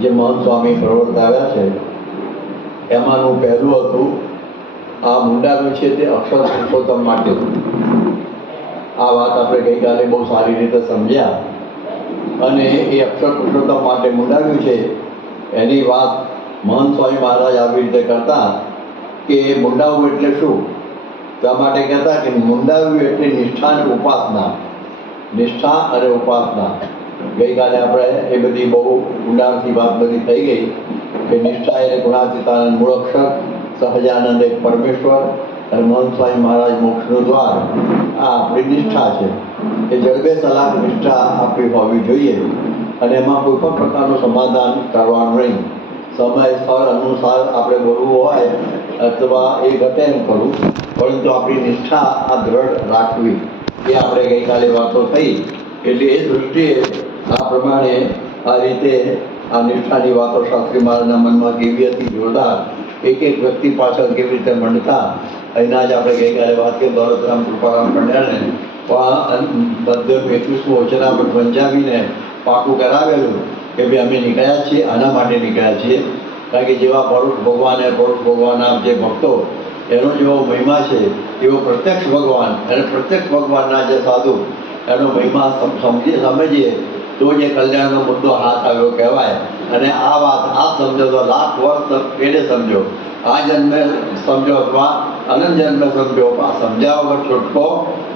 જે મહંત સ્વામી પ્રવર્તાવ્યા છે એમાંનું પહેલું હતું આ મુંડાનું છે તે અક્ષર પુરુષોત્તમ માટે. આ વાત આપણે ગઈકાલે બહુ સારી રીતે સમજ્યા અને એ અક્ષર પુરુષોત્તમ માટે મુંડાવ્યું છે એની વાત મહંત સ્વામી મહારાજ આવી રીતે કરતા કે મુંડાવવું એટલે શું. તો આ માટે કહેતા કે મુંડાવવું એટલે નિષ્ઠા અને ઉપાસના. નિષ્ઠા અને ઉપાસના ગઈકાલે આપણે એ બધી બહુ ઊંડાણથી વાત બધી થઈ ગઈ કે નિષ્ઠા એટલે ગુણાતીતાનંદ મૂળ અક્ષર, સહજાનંદ એક પરમેશ્વર અને મહંત સ્વામી મહારાજ મોક્ષનું દ્વાર. આ આપણી નિષ્ઠા છે. એ જડબે સલાહ નિષ્ઠા આપણી હોવી જોઈએ અને એમાં કોઈ પણ પ્રકારનું સમાધાન કરવાનું નહીં. સમય સ્થળ અનુસાર આપણે બોલવું હોય અથવા એ ઘટે એમ કરવું, પરંતુ આપણી નિષ્ઠા આ દ્રઢ રાખવી એ આપણે ગઈકાલે વાતો થઈ. એટલે એ દૃષ્ટિએ આ પ્રમાણે આ રીતે આ નિષ્ઠાની વાતો શાસ્ત્રી મહારાજના મનમાં કેવી હતી જોરદાર, એક એક વ્યક્તિ પાછળ કેવી રીતે મંડતા. એના જ આપણે ગઈકાલે વાત કરી દોલતરામ કૃપારામ પંડ્યાને પણ બધું 21મું વચનામૃત વંચાવીને પાકું કરાવેલું કે ભાઈ અમે નીકળ્યા છીએ, આના માટે નીકળ્યા છીએ. કારણ કે જેવા પરોક્ષ ભગવાનના જે ભક્તો એનો જેવો મહિમા છે એવો પ્રત્યક્ષ ભગવાન અને પ્રત્યક્ષ ભગવાનના જે સાધુ એનો મહિમા સમજીએ તો જે કલ્યાણનો મુદ્દો હાથ આવ્યો કહેવાય. અને આ વાત આ સમજો તો લાખ વર્ષ પેલે સમજો, આ જન્મે સમજો અથવા અનંત જન્મે સમજો, આ સમજ્યા વગર છૂટકો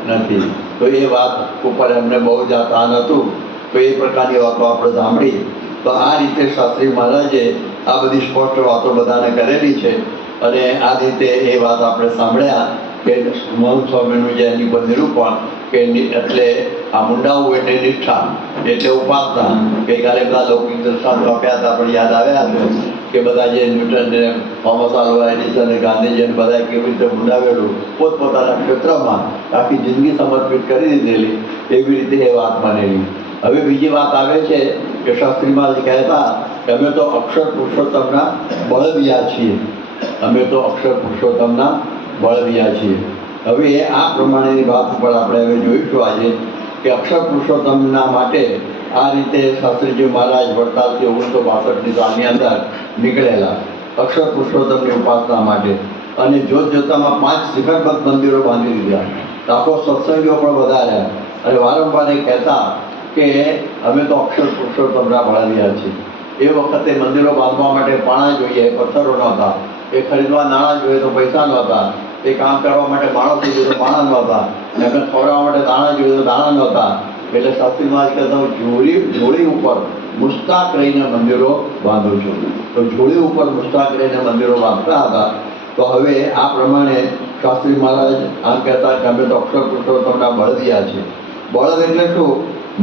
નથી. તો એ વાત ઉપર એમને બહુ જ તાન હતું. તો એ પ્રકારની વાતો આપણે સાંભળી. તો આ રીતે શાસ્ત્રી મહારાજે આ બધી સ્પષ્ટ વાતો બધાને કરેલી છે અને આ રીતે એ વાત આપણે સાંભળ્યા કે મહંત સ્વામીનું જે એની પર નિરૂપણ કે એટલે આ મુંડાવું એટલે નિષ્ઠા એટલે ઉપાસના. ગઈકાલે બધા લૌકિક દ્રષ્ટાંતો આપ્યા હતા પણ યાદ આવ્યા છે કે બધા જે ન્યૂટનને, થોમસ આલ્વા એડિસન, ગાંધીજીને બધા કેવી રીતે મુંડાવેલું પોતપોતાના ક્ષેત્રમાં આખી જિંદગી સમર્પિત કરી દીધેલી, એવી રીતે એ વાત બનેલી. હવે બીજી વાત આવે છે કે શાસ્ત્રી મહારાજ કહેતા કે અમે તો અક્ષર પુરુષોત્તમના બળદિયા છીએ. અમે તો અક્ષર પુરુષોત્તમના બળદિયા છીએ. હવે આ પ્રમાણેની વાત ઉપર આપણે હવે જોઈશું આજે કે અક્ષર પુરુષોત્તમના માટે આ રીતે શાસ્ત્રીજી મહારાજ વડતાલથી 1962ની સાલની અંદર નીકળેલા અક્ષર પુરુષોત્તમની ઉપાસના માટે અને જોતજોતામાં 5 શિખરબદ્ધ મંદિરો બાંધી દીધા. આખો સત્સંગીઓ પણ વધાર્યા અને વારંવાર એ કહેતા કે અમે તો અક્ષર પુરુષોત્તમના બળદિયા છીએ. એ વખતે મંદિરો બાંધવા માટે પાણા જોઈએ, પથ્થરો નહોતા. એ ખરીદવા નાણાં જોઈએ તો પૈસા નહોતા. એ કામ કરવા માટે માણસો જોઈએ તો માણસ નહોતા. એમને ખવડાવવા માટે દાણા જોઈએ તો દાણા નહોતા. એટલે શાસ્ત્રી મહારાજ કહેતા હું જોડી ઉપર મુસ્તાક રહીને મંદિરો બાંધું છું. તો જોડી ઉપર મુસ્તાક રહીને મંદિરો બાંધતા હતા. તો હવે આ પ્રમાણે શાસ્ત્રી મહારાજ આમ કહેતા કે અમે તો અક્ષર પુરુષોત્તમના બળદિયા છીએ. બળદ એટલે શું?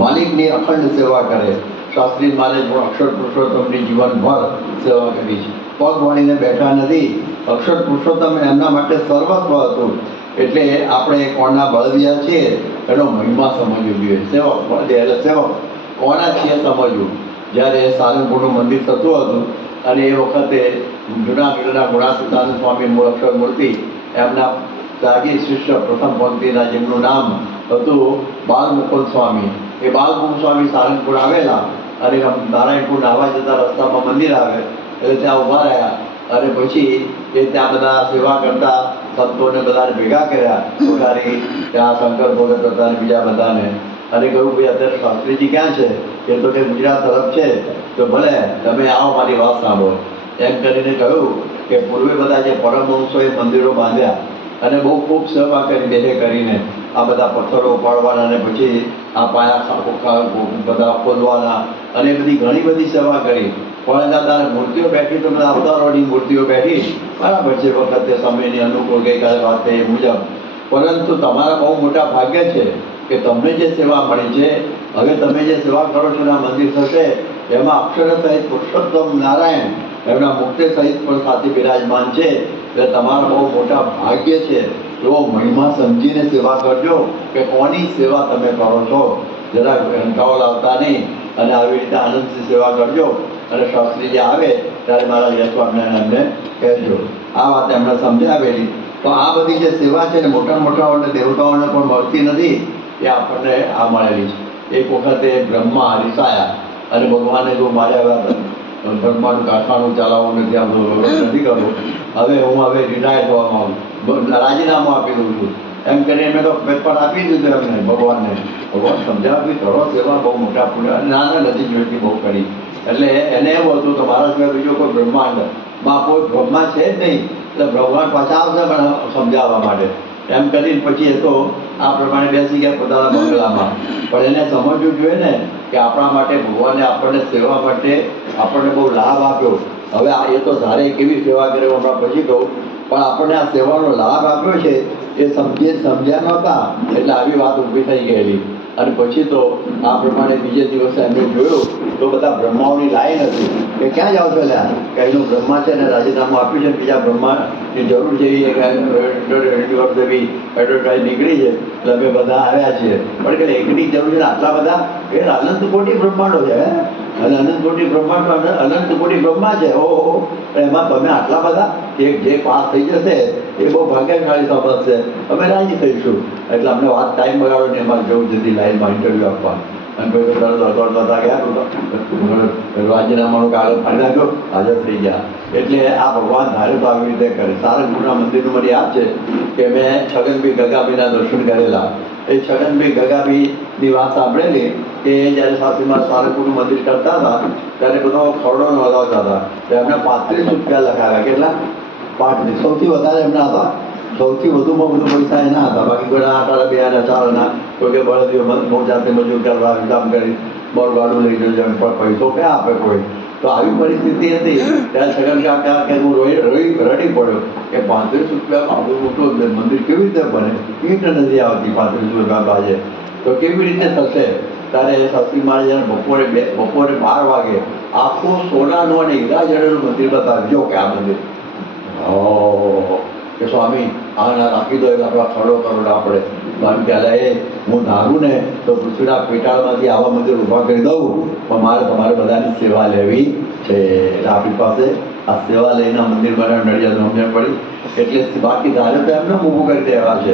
માલિકની અખંડ સેવા કરે. શાસ્ત્રી મહારાજ પણ અક્ષર પુરુષોત્તમની જીવનભર સેવા કરી છે. પગ વળીને બેઠા નથી. અક્ષર પુરુષોત્તમ એમના માટે સર્વસ્વ હતું. એટલે આપણે કોણના બળદિયા છીએ એનો મહિમા સમજવું જોઈએ. સેવક એટલે સેવક કોના છીએ સમજવું. જ્યારે સારંગપુરનું મંદિર થતું હતું અને એ વખતે જૂનાગઢના ગુણાતીતાનંદ સ્વામી મૂળ અક્ષર મૂર્તિ એમના ત્યાગી શિષ્ય પ્રથમ પંક્તિના જેમનું નામ હતું બાલમુકુંદ સ્વામી. એ બાલમુકુંદ સ્વામી સારંગપુર આવેલા અને નારાયણપુર નાવા જતા રસ્તામાં મંદિર આવે એટલે ત્યાં ઊભા રહ્યા અને પછી એ ત્યાં બધા સેવા કરતા સંતોને બધાને ભેગા કર્યા. કોઠારી ત્યાં શંકર ભગત હતા અને બીજા બધાને અને કહ્યું ભાઈ અત્યારે શાસ્ત્રીજી ક્યાં છે? એ તો કે ગુજરાત તરફ છે. તો ભલે તમે આવો, મારી વાત સાંભળો એમ કરીને કહ્યું કે પૂર્વે બધા જે પરમહંસોએ મંદિરો બાંધ્યા અને બહુ ખૂબ સેવા કરી દેહે કરીને આ બધા પથ્થરો ઉપાડવાના અને પછી આ પાયા બધા ખોદવાના અને બધી ઘણી બધી સેવા કરી. પણ દાદા મૂર્તિઓ બેઠી તો બધા અવતારોની મૂર્તિઓ બેઠી બરાબર છે વખતે સમયની અનુકૂળ ગઈકાલે વાત થઈ એ મુજબ. પરંતુ તમારા બહુ મોટા ભાગ્ય છે કે તમને જે સેવા મળી છે. હવે તમે જે સેવા કરો છો એના મંદિર થશે એમાં અક્ષર સહિત પુરુષોત્તમ નારાયણ એમના મુક્તિ સહિત પણ સાથે બિરાજમાન છે. એટલે તમારા બહુ મોટા ભાગ્ય છે. એવો મહિમા સમજીને સેવા કરજો કે કોની સેવા તમે કરો છો. જરા ઘંટાઓ લાવતા નહીં અને આવી રીતે આનંદથી સેવા કરજો. અને શાસ્ત્રીજી આવે ત્યારે મારા યશવામિનારાયણ એમને કહેજો. આ વાત એમણે સમજાવેલી. તો આ બધી જે સેવા છે ને મોટા મોટાઓને દેવતાઓને પણ મળતી નથી, એ આપણને આ મળેલી છે. એક વખતે બ્રહ્મા હરિસાયા અને ભગવાને જો માર્યા હતા બ્રહ્માંડ કારખાનું ચલાવવાનું નથી, આ બધું નથી કરવું, હવે રિટાયર થવા માંગુ, રાજીનામું આપી દઉં છું એમ કરીને મેં તો પેપર આપી દીધું એમને ભગવાનને. ભગવાન સમજાવી કરો સેવા બહુ મોટા પુણ્ય નાના નથી જોઈતી બહુ કરી. એટલે એને એવું હતું કે મારા સિવાય બીજો કોઈ બ્રહ્માંડમાં કોઈ બ્રહ્મા છે જ નહીં, એટલે ભગવાન પાછા આવશે પણ સમજાવવા માટે એમ કરીને પછી એ તો આ પ્રમાણે બેસી ગયા પોતાના બંગલામાં. પણ એને સમજવું જોઈએ ને કે આપણા માટે ભગવાને આપણને સેવા માટે આપણને બહુ લાભ આપ્યો. હવે એ તો ધારે કેવી સેવા કરે હમણાં પછી કહું, પણ આપણને આ સેવાનો લાભ આપ્યો છે એ સમજ્યા નહોતા એટલે આવી વાત ઊભી થઈ ગયેલી. અને પછી તો આ પ્રમાણે બીજે દિવસે એમને જોયું તો બધા બ્રહ્માઓની લાઈન હતી કે ક્યાં જાઓ છો લ્યા, કે એનું બ્રહ્મા છે ને રાજીનામું આપ્યું છે, બીજા બ્રહ્માની જરૂર છે એડવર્ટાઈઝ નીકળી છે એટલે અમે બધા આવ્યા છીએ. પણ કે એકની જરૂર છે આટલા બધા, એ અનંત કોટી બ્રહ્માંડો છે અને અનંત કોટી બ્રહ્માંડો અનંત કોટી બ્રહ્મા છે. ઓહો, એમાં તમે આટલા બધા, એક જે પાસ થઈ જશે એ બહુ ભાગ્યશાળી સમજશે, અમે રાજી થઈશું. એટલે અમને વાત ટાઈમ બગાડો ને એમાં જવું જલ્દી લાઈનમાં ઇન્ટરવ્યૂ આપવા. અને કોઈ તો તરત અડધા ગયા રાજીનામાનું કાગળ ફાડી નાખ્યો, હાજર થઈ ગયા. એટલે આ ભગવાન ધારે તો આવી રીતે કરે. સારંગપુરના મંદિરનું મને યાદ છે કે મેં છગનભાઈ ગગાભીના દર્શન કરેલા. એ છગનભાઈ ગગાભીની વાત સાંભળેલી કે જ્યારે સાસરીમાં સારંગપુરનું મંદિર કરતા હતા ત્યારે બધો ખરડો નોંધાવતા હતા. તો એમને 35 રૂપિયા લખાવ્યા. કેટલા? 35. સૌથી વધારે એમના હતા, સૌથી વધુમાં વધુ પૈસા એના હતા. બાકી કોઈ આટાળા બે આના ચારના કોઈ કે બળદીઓ જાતે મજૂર કરવા કામ કરી બળવાડું લઈ જજો પણ પૈસો ક્યાં આપે કોઈ. તો આવી પરિસ્થિતિ હતી ત્યારે છગન કાકા કે હું રડી પડ્યો કે 35 રૂપિયા આવું મોટું મંદિર કેવી રીતે બને, ઈંટ નથી આવતી 35 રૂપિયા બાજે, તો કેવી રીતે થશે? ત્યારે શાસ્ત્રી મહારાજ બપોરે 12 વાગે આખું સોનાનું અને હીરા જડેલું મંદિર બતાવજો કે આ મંદિર કે સ્વામી આના રાખી દો એટલે આપણા ખડો કરોડ આપણે એમ કે એ હું ધારું ને તો પૃથ્વીના પેટાળમાંથી આવા મંદિર ઊભા કરી દઉં, પણ મારે તમારે બધાની સેવા લેવી છે. એટલે આપણી પાસે આ સેવા લઈને મંદિર બનાવ નડિયાદ સમજણ પડી. એટલે બાકી ધારે તો એમને ઊભું કરી દેવા છે.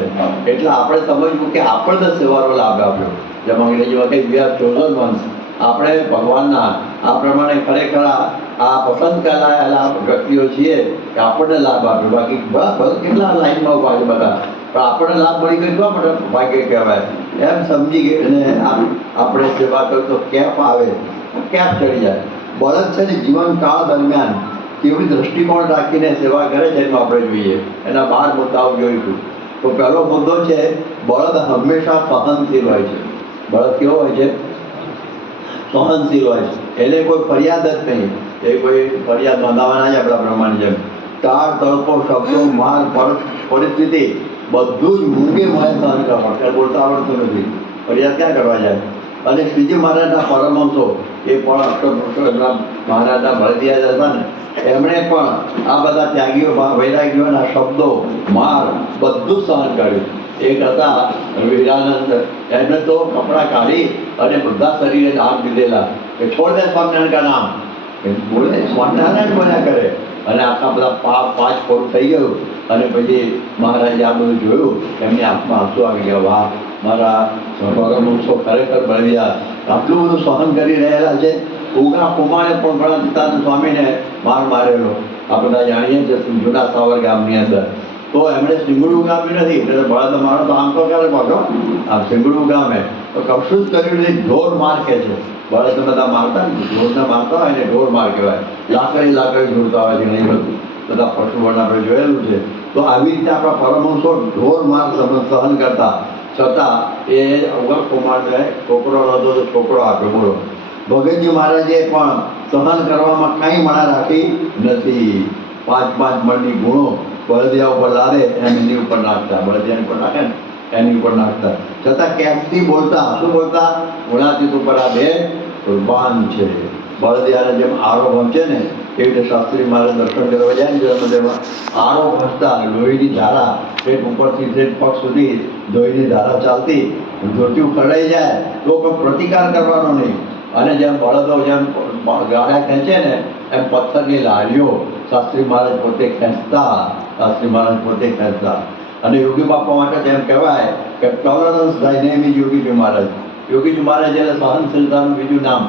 એટલે આપણે સમજવું કે આપણને સેવાનો લાભ આપ્યો. જેમાં અંગ્રેજીમાં કંઈ વી આર ચોઝન વન્સ, આપણે ભગવાનના આ પ્રમાણે ખરેખર આ પસંદ કરાયેલા વ્યક્તિઓ છીએ કે આપણને લાભ આપ્યો. બાકી બસ કેટલા લાઈનમાં ઉભા છે બધા, પણ આપણને લાભ મળી ગયો એટલા માટે ભાગ્ય કહેવાય. એમ સમજી ગઈ અને આપણે સેવા કરીએ તો કેપ આવે, કેપ ચડી જાય. બળદ છે ને જીવનકાળ દરમિયાન કેવી દૃષ્ટિકોણ રાખીને સેવા કરે છે એનું આપણે જોઈએ. એના 12 મુદ્દાઓ જોઈશું. તો પહેલો મુદ્દો છે, બળદ હંમેશા સહનશીલ હોય છે. બળદ કેવો હોય છે? સહનશીલ હોય છે. એને કોઈ ફરિયાદ જ નહીં, એ કોઈ ફરિયાદ નોંધાવાના જ આપણા પ્રમાણે જેમ તાળ તડકો શબ્દો માર પરિસ્થિતિ બધું જ મૂંગે મોએ સહન કરવા. ત્યારે બોલતા આવડતું નથી, ફરિયાદ ક્યાં કરવા જાય? અને શ્રીજી મહારાજના પરમહંસો એ પણ અક્ષરપુરુષો એમના મહારાજના ભળદિયા હતા ને, એમણે પણ આ બધા ત્યાગીઓ વૈરાગીઓના શબ્દો માર બધું સહન કર્યું. એક હતા વીરાનંદ, એમને તો કપડાં કાઢી અને બધા શરીરે નામ દીધેલા કે છોડ દે સ્વામિનારાયણ કા નામ, બોલે સ્વામિનારાયણ બોલ્યા કરે. અને આખા બધા 5 પૂરું થઈ ગયું. અને પછી મહારાજે આ બધું જોયું, એમની આંખમાં આંસુ આવી ગયા. વાહ, મારા પરમહંસો ખરેખર બળદિયા આટલું બધું સહન કરી રહેલા છે. ઉગા કુમારે પણ ઘણા પિતાનંદ સ્વામીને માર મારેલો આ બધા જાણીએ છીએ જૂના સાવર ગામની અંદર. તો એમણે સિંગડું ગામ્યું નથી, એટલે બળદ મારો તો આમ તો ક્યારે પાછો આમ સિંગડું ગામે તો કશું જ કર્યું નથી. ઢોર માર કે છે. બળદ બધા મારતા ને ઢોરને મારતા હોય ને ઢોર માર કહેવાય. લાકડી ઢોરતા હોય છે નહીં બધું બધા પશુઓને આપણે જોયેલું છે. તો આવી રીતે આપણા પરમહંસો ઢોર માર સહન કરતા છતાં એ ઉગા કુમારને છોકરો નહોતો તો છોકરો આપ્યો. બોલો, ભગતજી મહારાજે પણ સહન કરવામાં કાંઈ મણા રાખી નથી. 5 મણની ગુણો બળદિયા ઉપર લાદે એની ઉપર નાખતા, બળદિયાની ઉપર નાખે ને એની ઉપર નાખતા, છતાં કેફથી બોલતા. શું બોલતા? ગુણાતીત ઉપર આ બે કુરબાન છે. બળદિયાને જેમ આરોપ છે ને એવી રીતે શાસ્ત્રી મહારાજ દર્શન કરવા જાય ને મંદિરમાં આરોપ હસતા, લોહીની ધારા પેટ ઉપરથી પેટ પગ સુધી લોહીની ધારા ચાલતી, ધોતિયું ખરડાઈ જાય તો કોઈ પ્રતિકાર કરવાનો નહીં. અને જેમ બળદો જેમ ગાડા ખેંચે ને એમ પથ્થરની લારીઓ શાસ્ત્રી મહારાજ પોતે ખેંચતા. શાસ્ત્રી મહારાજ પોતે ખેંચતા. અને યોગી બાપા માટે તેમ કહેવાય કે ટોલરન્સ ડાયનેમિક યોગીજી મહારાજ. યોગીજી મહારાજ એટલે સહનશીલતાનું બીજું નામ.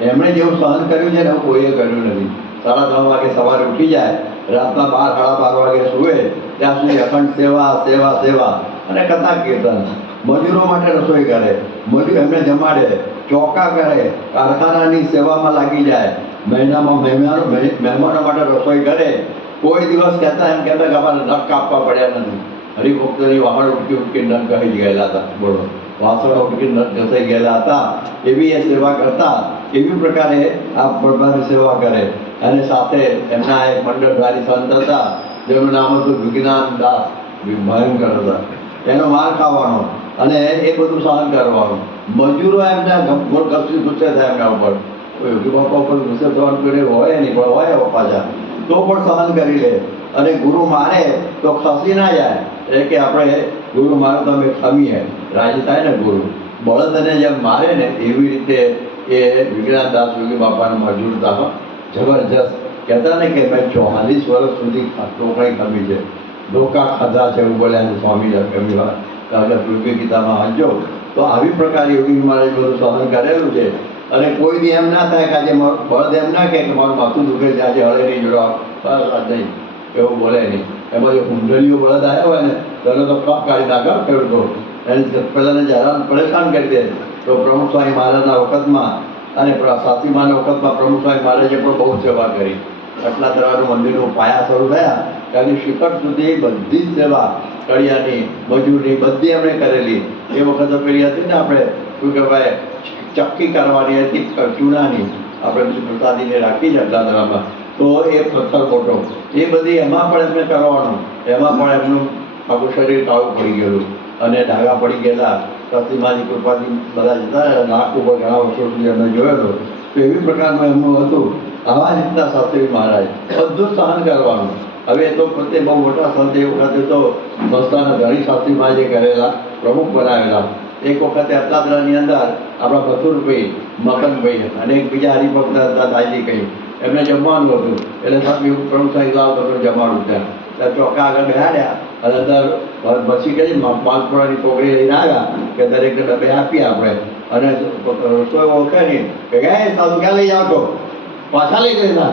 એમણે જેવું સહન કર્યું છે ને એવું કોઈએ કર્યું નથી. 3:30 વાગે સવારે ઉઠી જાય, રાતના 12 સાડા 12 વાગે સૂવે, ત્યાં સુધી અખંડ સેવા સેવા સેવા અને કથા કીર્તન. મજૂરો માટે રસોઈ કરે, મજૂર એમને જમાડે, ચોકા કરે, કારખાનાની સેવામાં લાગી જાય, મહિનામાં મહેમાનો માટે રસોઈ કરે. કોઈ દિવસ કહેતા એમ કહેતા કે અમારે નખ કાપવા પડ્યા નથી. હરિભક્તોની વાહણ ઉટકી નખ ઘસી ગયેલા હતા, બોલો, વાસણો ઉટકી નખ ઘસાઈ ગયેલા હતા. એવી એ સેવા કરતા, એવી પ્રકારે આ પ્રકારની સેવા કરે. અને સાથે એમના એક મંડળધારી સંત હતા જેનું નામ હતું વિજ્ઞાન દાસ. ભયંકર હતા. એનો માર ખાવાનો અને એ બધું સહન કરવાનું. મજૂરો એમના ગુસ્સે થાય એમના ઉપર. યોગી બાપા ઉપર ગુસ્સે થવાનું કરે હોય નહીં, પણ હોય પાછા તો પણ સહન કરી લે. અને ગુરુ મારે તો ખસી ના જાય, એટલે કે આપણે ગુરુ મારો તો અમે ખમીએ, રાજી થાય ને ગુરુ. બળદને જેમ મારે ને એવી રીતે એ વિજ્ઞાન દાસ યોગી બાપાને મજૂર હતા. જબરજસ્ત. કહેતા ને કે મેં 44 વર્ષ સુધી ટોકણી ખમી છે, ધોકા ખાધા છે, એવું બોલ્યા છે સ્વામી એમની વાત તુલસી ગીતામાં વાંચો તો. આવી પ્રકારે યોગી મહારાજ બધું સહન કરેલું છે. અને કોઈ દી એમ ના થાય કે આજે બળદ એમ ના કહે કે મારું માથું દુખે છે, આજે હળે નહીં જોડો નહીં, એવું બોલે નહીં. એમાં જો કુંડલીઓ બળદ આવ્યા હોય ને તો તો કપ કાઢી નાખે ખેડૂતો, એને પહેલાંને જરામ પરેશાન કરી દે. તો પ્રમુખ સ્વામી મહારાજના વખતમાં અને સાતીમાના વખતમાં પ્રમુખ સ્વામી મહારાજે પણ બહુ સેવા કરી. અટલાદરાનું મંદિરનું પાયા શરૂ થયા ત્યાંથી શિખર સુધી બધી જ સેવા, કડિયાની, મજૂરની બધી એમણે કરેલી. એ વખતે પેલી હતી ને આપણે શું કહેવાય, ચક્કી કરવાની હતી ચૂનાની, આપણે બધી પ્રસાદીને રાખી છે અટલાદરામાં. તો એ પથ્થર મોટો એ બધી એમાં પણ એમને કરવાનું. એમાં પણ એમનું આખું શરીર કાળું પડી ગયેલું અને ડાઘા પડી ગયેલા. સતીમાની કૃપાથી બધા જતા નાક ઉપર ઘણા વર્ષો સુધી એમને જોયેલો. તો એવી પ્રકારનું એમનું હતું. આવા રીતના શાસ્ત્રી મહારાજ બધું સહન કરવાનું. હવે તો પોતે બહુ મોટા સંત એ વખતે તો સંસ્થાના ધણી શાસ્ત્રી મહારાજે કરેલા, પ્રમુખ બનાવેલા. એક વખતે અટલાદરાની અંદર આપણા મથુરભાઈ, મકનભાઈ અને એક બીજા હરિભક્ત હતા દાયજી કહી, એમને જમવાનું હતું. એટલે સાહેબ પ્રમુખ સાહેબ લાવ તો જમાડું ત્યાં ચોકા આગળ બેહાડ્યા અને અંદર બસી કરી 5 થોડાની ટોકરી લઈને આવ્યા કે દરેકને ડબ્બે આપીએ આપણે. અને રસોઈ ઓળખે કે ગયા સાધુ ક્યાં લઈ જાઓ છો, પાછા લઈ ગયેલા.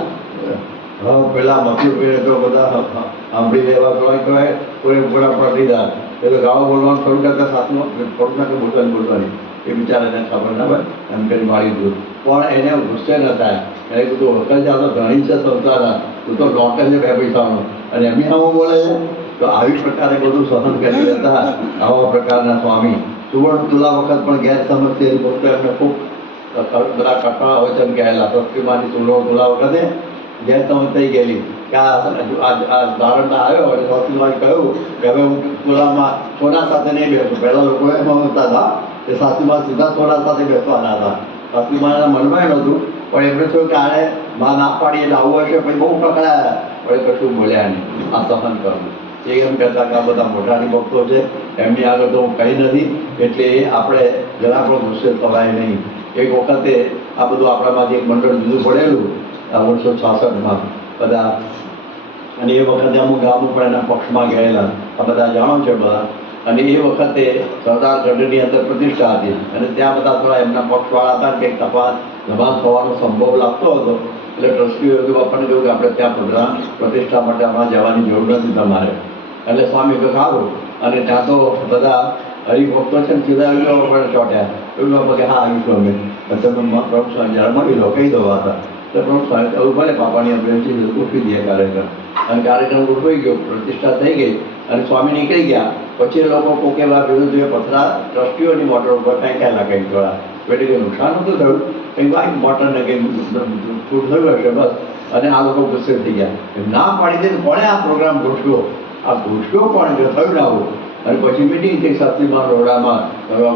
હા પેલા મથુરભાઈને તો બધા સાંભળી લેવા કહેવાય કોઈ પૂરા પડી દીધા. એ તો ગાળો બોલવાનું શરૂ કરતા સાથમાં થોડું નાખે બોલવાની. એ બિચારાને ખબર ના હોય એમ કરી મારી દીધું. પણ એને ગુસ્સે ન થાય. એને કીધું વખત છે, આ તો ધણી છે સંસારના, તું તો નોકર છે 2 પૈસાનો અને એમની આવું બોલે છે. તો આવી પ્રકારે બધું સહન કરી લેતા આવા પ્રકારના સ્વામી. સુવર્ણ તુલા વખત પણ ગેરસમજથી પોતે એમને ખૂબ બધા કટાળા વચન કહેલા. સસ્તીમાની સુવર્ણ તુલા વખતે ગેરસમજ થઈ ગયેલી કે આ ધારણના આવ્યો અને સસ્તીમાએ કહ્યું કે હવે હું તુલામાં સોના સાથે નહીં બેસું. પહેલાં લોકો એમ સમજતા હતા કે સાસુમાં સીધા સોના સાથે બેસવાના હતા. સાસુમાના મનમાં નહોતું, પણ એમણે થયું કે આને માં ના પાડી એટલે આવું હશે. પછી બહુ પકડાયા, પણ કશું બોલ્યા નહીં. આ સહન કરવું એ એમ કહેતા કે આ બધા મોટાની ભક્તો છે, એમની આગળ તો હું કંઈ નથી, એટલે આપણે જરા પણ ગુસ્સે થવાય નહીં. એક વખતે આ બધું આપણામાંથી એક મંડળ જુદું પડેલું 1966માં બધા. અને એ વખતે અમુક ગામો પણ એના પક્ષમાં ગયેલા, આ બધા જાણો છે બધા. અને એ વખતે સરદાર ગઢની અંદર પ્રતિષ્ઠા હતી અને ત્યાં બધા થોડા એમના પક્ષવાળા હતા કે દબાણ થવાનો સંભવ લાગતો હતો. એટલે ટ્રસ્ટીઓ યોગી બાપાને કહ્યું કે આપણે ત્યાં પ્રતિષ્ઠા માટે હમણાં જવાની જરૂર નથી તમારે. એટલે સ્વામી કહે સારું. અને ત્યાં તો બધા હરિભક્તો છે ને સીધા યોગી બાપાને ચોટ્યા. યોગી બાપા કે હા આવીશું અમે, તમે પ્રમુખ સ્વામી જરા મળી લો, કહી દો હતા. તો પ્રમુખ સ્વામી કહ્યું ભલે બાપાની પ્રેમથી ગોઠવી દઈએ કાર્યક્રમ. અને કાર્યક્રમ ગોઠવાઈ ગયો, પ્રતિષ્ઠા થઈ ગઈ અને સ્વામી નીકળી ગયા. પછી એ લોકો કોકેલા વિરુદ્ધ પથરા ટ્રસ્ટીઓની મોટર ઉપર ફેંકેલા કંઈક થોડા. એટલે કંઈ નુકસાન નહોતું થયું, કંઈક બાઈક મોટરને કંઈક છૂટ થયું હશે બસ. અને આ લોકો ગુસ્સે થઈ ગયા. ના પાડી દે કોણે આ પ્રોગ્રામ ગોઠવ્યો, આ ગોઠવ્યો કોણે થયું ને આવું. અને પછી મિટિંગ થઈ શાસ્ત્રીમાં રોડામાં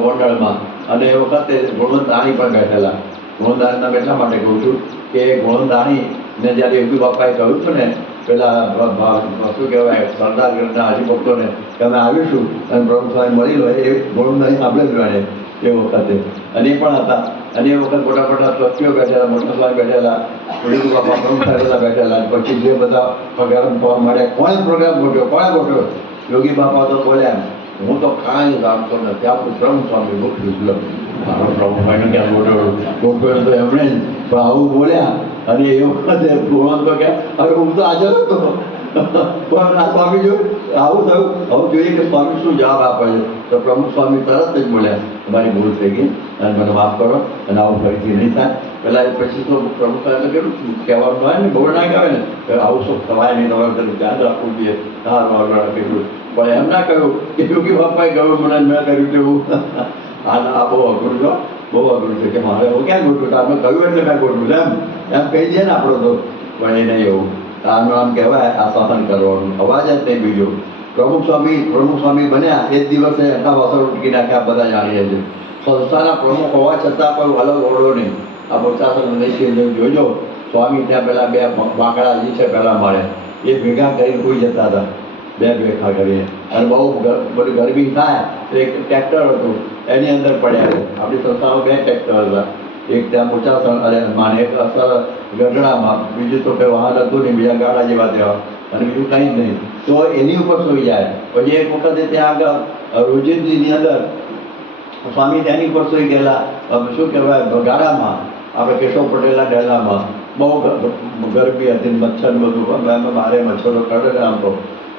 ગોંડલમાં. અને એ વખતે ગુણવંતરાણી પણ બેઠેલા. ગુણવંતરાણીના એટલા માટે કહું છું કે ગુણવંતરાણીને જ્યારે યોગી બાપાએ કહ્યું હતું ને પેલા શું કહેવાય સરદારગઢના હરિભક્તોને કે અમે આવીશું અને પ્રભુ સ્વામી મળી લો, એ ગુણવંતરાણી સાંભળેલું એને એ વખતે. અને એ પણ હતા. અને એ વખત મોટા મોટા ટ્રસ્ટીઓ બેઠેલા, મોટા સ્વામી બેઠેલા, યોગી બાપા પ્રમુખ સાહેબ બેઠેલા. પછી જે બધા પ્રોગ્રામ થવા માંડ્યા, કોણે પ્રોગ્રામ ગોઠવ્યો. યોગી બાપા તો બોલ્યા હું તો કાંઈ જાણતો નથી, આપણું પ્રમુખ સ્વામી ગોઠવ્યું. મારો પ્રમુખભાઈનો ક્યાં ગોઠવ્યો તો એમણે જ પણ આવું બોલ્યા અને એ વખતે બોલવાનું તો કે હવે હું તો હાજર હતો પણ આ સ્વામી જોયું આવું થયું. હવે જોઈએ કે સ્વામી શું જવાબ આપે છે. તો પ્રમુખ સ્વામી તરત જ બોલ્યા તમારી ભૂલ થઈ ગઈ અને મને માફ કરો અને આવું ફરીથી નહીં થાય. પહેલાં એ પછી તો પ્રમુખ સાહેબે કેટલું કહેવાનું હોય ને, બહુ ના કહેવાય ને કે આવું શું થવાય નહીં, તમારે તેનું ધ્યાન રાખવું જોઈએ, સારું કેટલું. પણ એમ ના કહ્યું કે યોગી બાપાએ કહ્યું મને મેં કર્યું તેવું. આ બહુ અઘરું છે, બહુ અઘરું છે કે મારે હું ક્યાં ગોઠવું, તમે કહ્યું એટલે મેં ગોઠવું એમ કહી દઈએ ને આપણો તો. પણ એ નહીં એવું. આનું આમ કહેવાય આ સહન કરવાનું, અવાજ જ નહીં બીજો. પ્રમુખ સ્વામી બન્યા એ જ દિવસે એના વસર ઉટકી નાખ્યા, બધા જાણીએ છીએ. સંસ્થાના પ્રમુખ હોવા છતાં પણ અલગ ઓળો નહીં. આ બોચાસન લઈ જોજો, સ્વામી ત્યાં પેલા બે બાંકડા જે છે પહેલાં માળે એ ભેગા કરીને હોઈ જતા હતા, બે ભેગા કરીને. અને બહુ બધી ગરમી થાય તો એક ટ્રેક્ટર હતું એની અંદર પડ્યા છે. આપણી સંસ્થામાં બે ટ્રેક્ટર હતા, એક ત્યાં બોચાસન અને માને એક અસર ગઢડામાં, બીજું તો કંઈ વાહન હતું નહીં, બીજા ગાડા જેવા તેવા, અને બીજું કંઈ જ નહીં. તો એની ઉપર સૂઈ જાય. પછી એક વખતે ત્યાં આગળ રોજિંદીની અંદર સ્વામી તેની ઉપર સૂઈ ગયેલા, શું કહેવાય, ગાડામાં, આપણે કેશવ પટેલના ડેલામાં. બહુ ગરમી હતી, મચ્છર બધું, એમાં બારે મચ્છરો કરડે આમ તો.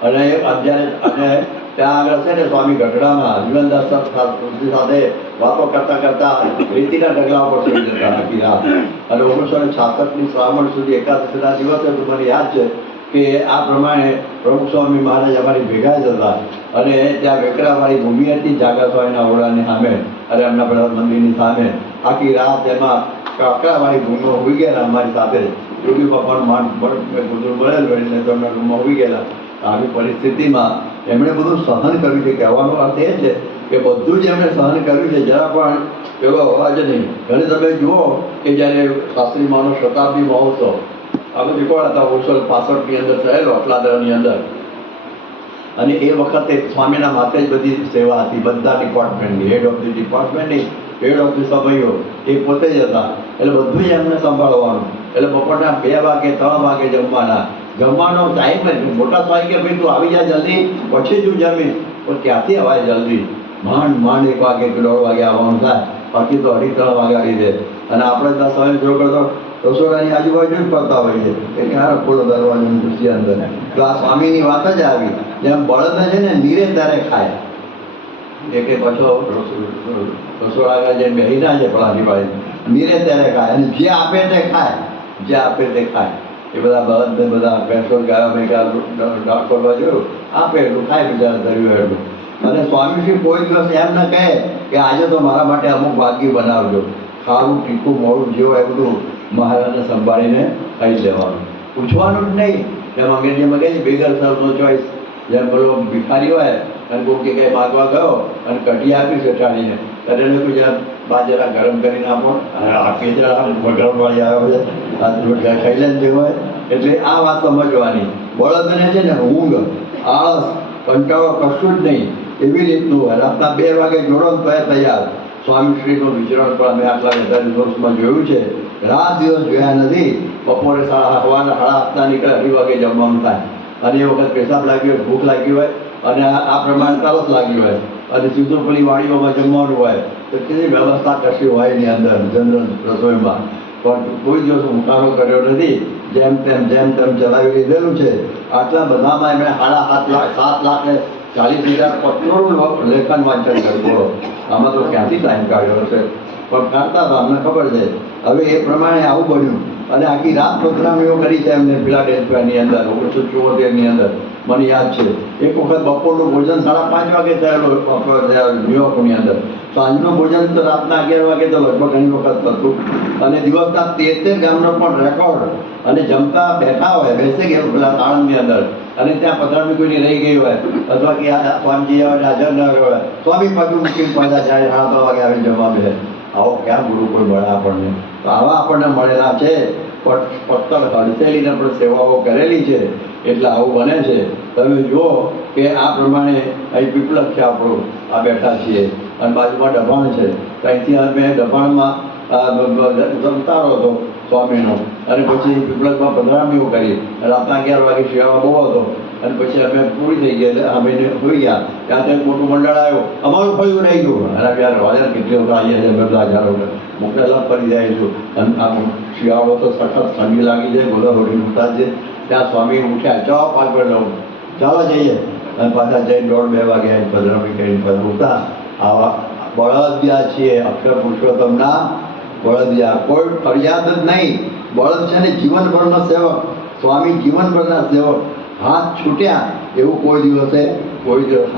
અને અત્યારે અને ત્યાં આગળ છે ને સ્વામી ગઢડામાં જીવનદાસ સાથે વાતો કરતાં કરતાં રીતિના ઢગલા ઉપર સૂઈ જતા આખી રાત. અને 1966ની શ્રાવણ સુધી એકાદશીના દિવસે તો મને યાદ છે કે આ પ્રમાણે પ્રમુખ સ્વામી મહારાજ અમારી ભેગા જ હતા. અને ત્યાં વેકરાવાળી ભૂમિ હતી જાગા સ્વામીના ઓરડાની સામે અને એમના બધા મંદિરની સામે. આખી રાત એમાં કાકરાવાળી ભૂમિમાં હોઈ ગયેલા અમારી સાથે. યોગી બાપાનું માન બધું મળેલું એટલે તો એમના રૂમમાં હોઈ ગયેલા. આવી પરિસ્થિતિમાં એમણે બધું સહન કર્યું છે. કહેવાનો અર્થ એ છે કે બધું જ એમણે સહન કર્યું છે, જરા પણ એવો અવાજ નહીં. ઘણી તમે જુઓ કે જ્યારે શાસ્ત્રી માનો શતાબ્દી મહોત્સવ આપણે શીખવાડા હતા 1965ની અંદર થયેલો અટલાદરાની અંદર, અને એ વખતે સ્વામીના માથે જ બધી સેવા હતી, બધા ડિપાર્ટમેન્ટની, હેડ ઓફ ધી ડિપાર્ટમેન્ટની, હેડ ઓફ ધી સભ્યો એ પોતે જ હતા. એટલે બધું જ એમને સંભાળવાનું. એટલે બપોરના 2 વાગે 3 વાગે જમવાનો ટાઈમ જ. મોટા સ્વામી કે ભાઈ તું આવી જા જલ્દી, પછી તું જમીશ. પણ ક્યાંથી અવાય જલ્દી? માંડ 1 વાગે કે 1:30 વાગે આવવાનું થાય, બાકી તો 2:30 વાગે આવી દે. અને આપણે ત્યાં સમય જો કરતો રસોડાની આજુબાજુ જ ફરતા હોઈએ કે ક્યારે ખોલો દરવાજો ઘૂસી અંદર. તો આ સ્વામીની વાત જ આવી, જેમ બળદને છે ને નીરે ત્યારે ખાય, એ કે પાછો રસોડા આગળ જઈને બેસી ના જાય પલાઠી પાડી, નીરે ત્યારે ખાય. અને જે આપે તે ખાય, જે આપે તે ખાય. એ બધા બળદને બધા પેટ્રોલ ગાયા મેં ડાળ કરવા જોયું, આપે એટલું ખાય, બીજા ધર્યું એટલું. અને સ્વામીશ્રી કોઈ દિવસ એમ ન કહે કે આજે તો મારા માટે અમુક વાનગી બનાવજો. ખારું તીખું મોડું જેવું એ બધું મહારાજને સંભાળીને ખાઈ લેવાનું, પૂછવાનું જ નહીં. જેમ અંગ્રેજીમાં કહે છે બેગર સર્વ નો ચોઈસ. જેમ પેલો ભિખારી હોય અને કોઈ કે કંઈ માગવા ગયો અને કઢી આપી છે ટાણીને, ત્યારે કોઈ જ્યાં બાજરા ગરમ કરીને આપો અને આપીએ જરા ગરમવાળી આવે છે, આ રોટલા ખાઈ લે જે હોય. એટલે આ વાત સમજવાની. બળદને છે ને ઊંઘ, આળસ, કંટાળો કશું જ નહીં, એવી રીતનું હોય. રાતના 2 વાગે જોડો તો તૈયાર. સ્વામીશ્રીનું વિચરણ પણ અમે આટલા 45 વર્ષમાં જોયું છે, રાત દિવસ જોયા નથી. બપોરે સવારના 7:30 નીકળે, 2 વાગે જમવાનું થાય. અને એ વખત પેશાબ લાગ્યો હોય, ભૂખ લાગી હોય અને આ પ્રમાણે તરસ લાગી હોય અને સીધું પેલી વાડીઓમાં જમવાનું હોય, તો કેવી વ્યવસ્થા કશી હોય એની અંદર જનરલ રસોઈમાં. પણ કોઈ દિવસ ઉકાળો કર્યો નથી. જેમ તેમ ચલાવી લીધેલું છે. આટલા બધામાં એમણે 7,40,000 પત્રોનું લેખન વાંચન કર્યું. બોલો, આમાં તો ક્યાંથી ટાઈમ કાઢ્યો હશે, પણ કાઢતા હતા, અમને ખબર છે. હવે એ પ્રમાણે આવું બન્યું. અને આખી રાત પ્રોગ્રામીઓ કરી છે એમને ફિલાડેલ્ફિયાની અંદર 1974ની અંદર. મને યાદ છે એક વખત બપોરનું ભોજન 5:30 વાગે થયેલું ન્યુયોર્કની અંદર. સાંજનું ભોજન તો રાતના 11 વાગે તો લગભગ ઘણી વખત થતું. અને દિવસના 13 ગામનો પણ રેકોર્ડ. અને જમતા બેઠા હોય, બેસી ગયા પેલા આણંદની અંદર, અને ત્યાં પધરામણી કોઈની રહી ગઈ હોય અથવા કે સ્વામીજી આવે હાજર ન હોય, સ્વામી પાછું મૂકીને પાછા જાય 7:30 વાગે આવી જવા બે. આવો ક્યાં ગુરુકુળ મળે આપણને? તો આવા આપણને મળેલા છે. પત્તર હડસેલીને પણ સેવાઓ કરેલી છે, એટલે આવું બને છે. તમે જુઓ કે આ પ્રમાણે અહીં પીપળક છે આપણું, આ બેઠા છીએ, અને બાજુમાં દબાણ છે. ત્યાંથી અમે દબાણમાં જમતારો હતો. સ્વામીનો. અને પછી પીપળકમાં પધરામણીઓ કરી. રાતના 11 વાગે શિયાળો બહુ હતો અને પછી અમે પૂરી થઈ ગઈ એટલે અમે હોઈ ગયા. ત્યાં ત્યાં મોટું મંડળ આવ્યો, અમારું ફળ્યું રહી ગયું. અને યાર વાજર કેટલી વખત આવીએ છીએ અમે બધા હજારો મોકલેલા ફરી જાય છું. અને આ શિયાળો તો સખત ઠંડી લાગી જાય, બધા રોટી ઉઠા છે. ત્યાં સ્વામી ઉઠ્યા, ચાલો પાછળ લઉં, ચાલો જઈએ. અને પાછા જઈને 1:30-2 વાગે પધરામણી કરીને પાછા ઉઠતા. આવા બળદિયા છીએ, અક્ષર પુરુષોત્તમના બળદિયા. કોઈ ફરિયાદ જ નહીં. બળદ છે ને જીવનભરનો સેવક, સ્વામી જીવનભરના સેવક. હાથ છૂટ્યા એવું કોઈ દિવસ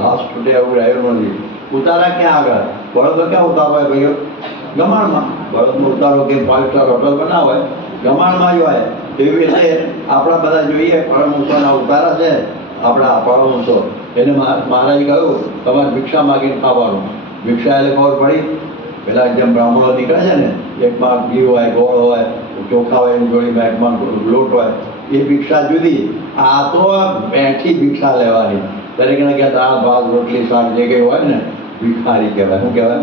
હાથ છૂટ્યા એવું રહ્યું નથી. ઉતારા ક્યાં આગળ? બળદો ક્યાં ઉતારો હોય ભાઈઓ? ગમાણમાં. બળદનો ઉતારો કે 5 સ્ટાર હોટલ બનાવે ગમાણમાં જ હોય. એવી રીતે આપણા બધા જોઈએ પરમહંસોના ઉતારા છે. આપણા પરમહંસો એને મહારાજે કહ્યું તમારે ભિક્ષા માગીને ખાવાનું. ભિક્ષા એટલે ખબર પડી? પેલા જેમ બ્રાહ્મણો નીકળે છે ને, એકમાં ઘી હોય, ગોળ હોય, ચોખા હોય, એની જોડીમાં એકમાં લોટ હોય, એ ભિક્ષા જુદી. આ તો બેઠી ભિક્ષા લેવાની. દરેકને કે દાળ ભાત રોટલી શાક જે કંઈ હોય ને ભિખારી કહેવાય. શું કહેવાય?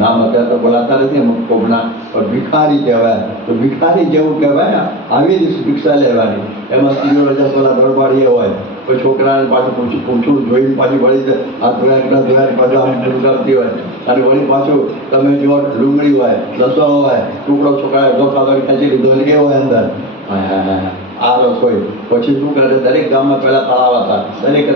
નામ અત્યારે તો બોલાતા નથી અમુક કોકના, પણ ભિખારી કહેવાય. તો ભિખારી જેવું કહેવાય. આવી જ ભિક્ષા લેવાની. એમાં 3 પેલા દરબારીએ હોય, કોઈ છોકરાને પાછું પૂછું જોઈને પાછી વળી જાય, હાથ ધોયા પાછું આમ કરતી હોય. અને વળી પાછું તમે જો ડુંગળી હોય, લસણ હોય, ટુકડો છોકરાએ અડધો ખાધો ખેંચી લીધો એટલે એ હોય અંદર. આ રસોઈ પછી શું કરે? દરેક ગામમાં પહેલાં તળાવ હતા,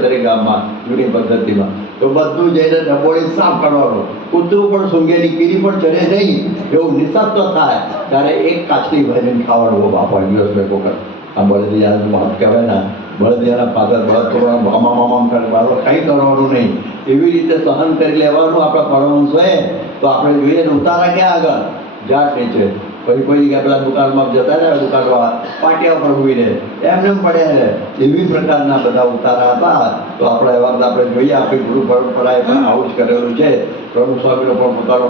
દરેક ગામમાં જૂની પદ્ધતિમાં. તો બધું જઈને ડબોળી સાફ કરવાનું. કૂતરું પણ સૂંઘેલી કીડી પણ ચડે નહીં એવું નિસર્ગ થાય ત્યારે એક કાચલી ભરીને ખાવાનું બાપા દિવસ બેકો કર. આ બળદિયાનું વાત કહેવાય ને, બળદિયાના પાછળ બળદ છોકરા આમામ કરે, બાળકો કંઈ કરવાનું નહીં. એવી રીતે સહન કરી લેવાનું આપણા પરમહંસોએ. તો આપણે જોઈએ ને ઉતારા ક્યાં આગળ? જાત નીચે. પછી કોઈ જગ્યાએ પેલા દુકાનમાં જતા રહે, દુકાનવાળા પાટિયા પર ઊભી રહે, એમને પડ્યા રહે. એવી પ્રકારના બધા ઉતારા હતા. તો આપણા એવા આપણે જોઈએ, આપણી ગુરુ પરંપરાએ પણ આવું જ કરેલું છે. પ્રભુ સ્વામીનો પણ પોતાનો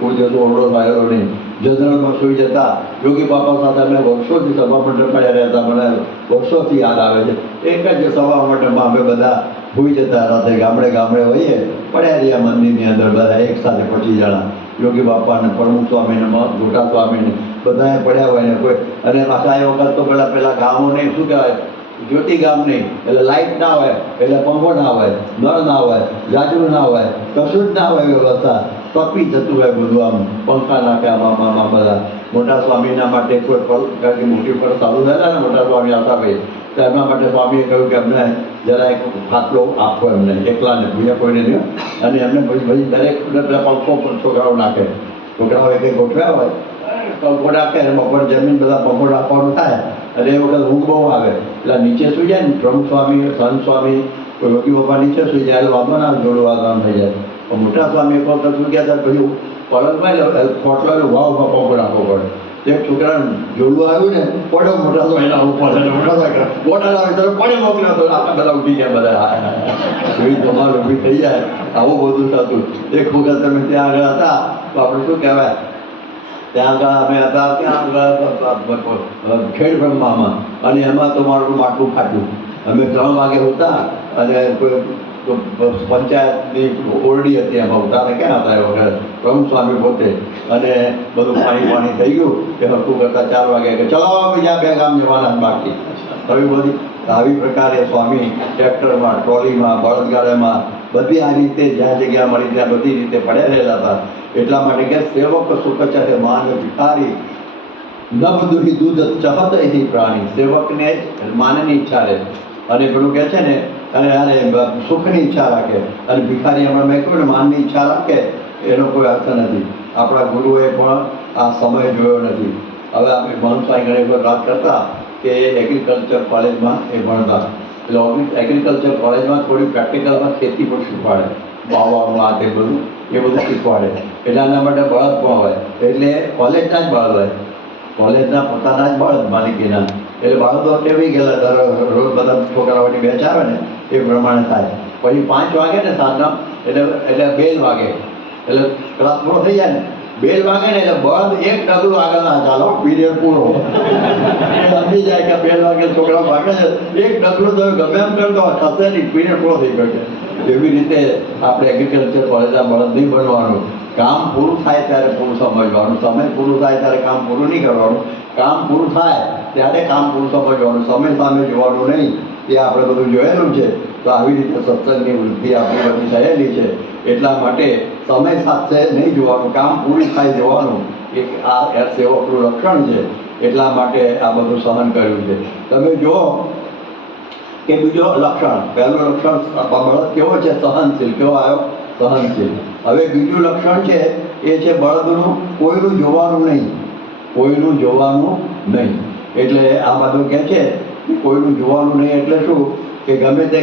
કોઈ જતો ઓરડો થયેલો નહીં. જનરલમાં સૂઈ જતા. યોગી બાપા સાથે અમે વર્ષોથી સભા મંડળ પડ્યા રહેતા. મને વર્ષોથી યાદ આવે છે. એક જ સભા મંડળમાં અમે બધા સૂઈ જતા. રાત્રે ગામડે હોઈએ, પડ્યા રહ્યા મંદિરની અંદર બધા એક સાથે 25 જણા. યોગી બાપાને, પ્રમુખ સ્વામીને, મોટા સ્વામીને બધાએ પડ્યા હોય ને કોઈ. અને પાછા એ વખત તો પેલા ગામો નહીં, શું કહેવાય, જ્યોતિ ગામ નહીં, એટલે લાઇટ ના હોય, એટલે પંખો ના હોય, નળ ના હોય, જાજરું ના હોય, કશું જ ના હોય વ્યવસ્થા. તપી જતું હોય બધું. આમ પંખા નાખ્યા આમાં બધા. મોટા સ્વામીના માટે કોઈ કારણ કે મોટી પર ચાલુ થયેલા ને મોટા સ્વામી આવતા ભાઈ, તો એમના માટે સ્વામીએ કહ્યું કે અમને જરા એક ખાટલો આપો એમને, એકલાને, બીજા કોઈને નહીં. અને એમને પછી દરેક પંખો પણ છોકરાઓ નાખે. છોકરાઓ એક ગોઠવ્યા હોય, પંખો નાખે અને બપોર જમીન બધા પંખો નાખવાનું થાય. અને એ વખત ઊંઘ બહુ આવે એટલે નીચે સુઈ જાય ને. પ્રમુખ સ્વામી, સંત સ્વામી, યોગી બાપા નીચે સુઈ જાય એટલે વાંધો ના જોડું વાગવાનું થઈ જાય. પણ મોટા સ્વામી એક વખત શું ગયા હતા, પછી પલંગમાં ખોટલાનું ભાવ પંખો નાખવો પડે. એક છોકરાને જોડું આવ્યું ને, પડ્યો મોટા સ્વામીના ઉપર, મોટા સ્વામી બોટાદ આવે ત્યારે પડે મોકલ્યો તો આપણે બધા ઉઠી ગયા. બધા જોઈ તમારું ઊભી થઈ જાય. આવું બધું થતું. એક વખત તમે ત્યાં આગળ હતા તો આપણે શું કહેવાય, ત્યાં આગળ અમે હતા, ત્યાં આગળ ખેડ બ્રહ્મામાં. અને એમાં તો મારું માટલું ફાટ્યું. અમે 3 વાગે હતા અને કોઈ પંચાયતની ઓરડી હતી, એમાં ઉતારે ક્યાં હતા એ વખત પ્રમુખ સ્વામી પોતે. અને બધું પાણી થઈ ગયું કે હરકું કરતાં 4 વાગે કે ચલો બીજા 2 ગામ જવાના બાકી. આવી બધી આવી પ્રકારે સ્વામી ટ્રેક્ટરમાં, ટ્રોલીમાં, બળદગાડામાં બધી આ રીતે જ્યાં જગ્યા મળી ત્યાં બધી રીતે પડ્યા રહેલા હતા. એટલા માટે કે સેવક સુખ ચાહે માન ભિખારી, નવ દુહી દૂધ ચહત એથી પ્રાણી. સેવકને માનની ઈચ્છા રહે અને પેલું કહે છે ને, અને સુખની ઈચ્છા રાખે. અને ભિખારી હમણાં મેં કહ્યું ને માનની ઈચ્છા રાખે, એનો કોઈ અર્થ નથી. આપણા ગુરુએ પણ આ સમય જોયો નથી. હવે આપણે મહંત સ્વામી ઘણી વખત વાત કરતા કે એગ્રીકલ્ચર કોલેજમાં એ ભણતા. એટલે એગ્રીકલ્ચર કોલેજમાં થોડી પ્રેક્ટિકલમાં ખેતી પણ શીખવાડે, વાવવાનું આ તે બધું એ બધું શીખવાડે. એટલે આના માટે બળદ પણ હોય. એટલે કોલેજના જ બળદ હોય, કોલેજના પોતાના જ બળદ માલિકીના. એટલે બળદો ટેવી ગયેલા. રોજ બધા છોકરાઓની બેચ આવે ને એ પ્રમાણે થાય. પછી 5 વાગે ને સાંજના એટલે બેલ વાગે એટલે ક્લાસ પૂરો થઈ જાય ને. બેલ વાગે ને એટલે બળદ એક ડગલું આગળ ના ચાલો, પીરિયડ પૂરો. સમજી જાય કે બેલ વાગે છોકરાઓ ભાગે છે, એક ડગલું તો ગમે એમ કરતો થશે નહીં, પીરિયડ પૂરો થઈ ગયો છે. એવી રીતે આપણે એગ્રીકલ્ચર કોલેજના બળદ નહીં બનવાનું. કામ પૂરું થાય ત્યારે પૂરું સમજવાનું, સમય પૂરું થાય ત્યારે કામ પૂરું નહીં કરવાનું. કામ પૂરું થાય ત્યારે કામ પૂરું સમજવાનું, સમય સામે જોવાનું નહીં. એ આપણે બધું જોયેલું છે. તો આવી રીતે સત્સંગની વૃદ્ધિ આપણી બધી થયેલી છે. એટલા માટે સમય સાથે નહીં જોવાનું, કામ પૂરું થાય જોવાનું. એક આ સેવકનું લક્ષણ છે. એટલા માટે આ બધું સહન કર્યું છે. તમે જુઓ કે બીજો લક્ષણ, પહેલું લક્ષણ બળદ કેવો છે? સહનશીલ. કેવો આવ્યો? સહનશીલ. હવે બીજું લક્ષણ છે એ છે બળદનું કોઈનું જોવાનું નહીં. કોઈનું જોવાનું નહીં. એટલે આ બધું કહે છે કે કોઈનું જોવાનું નહીં એટલે શું? કે ગમે તે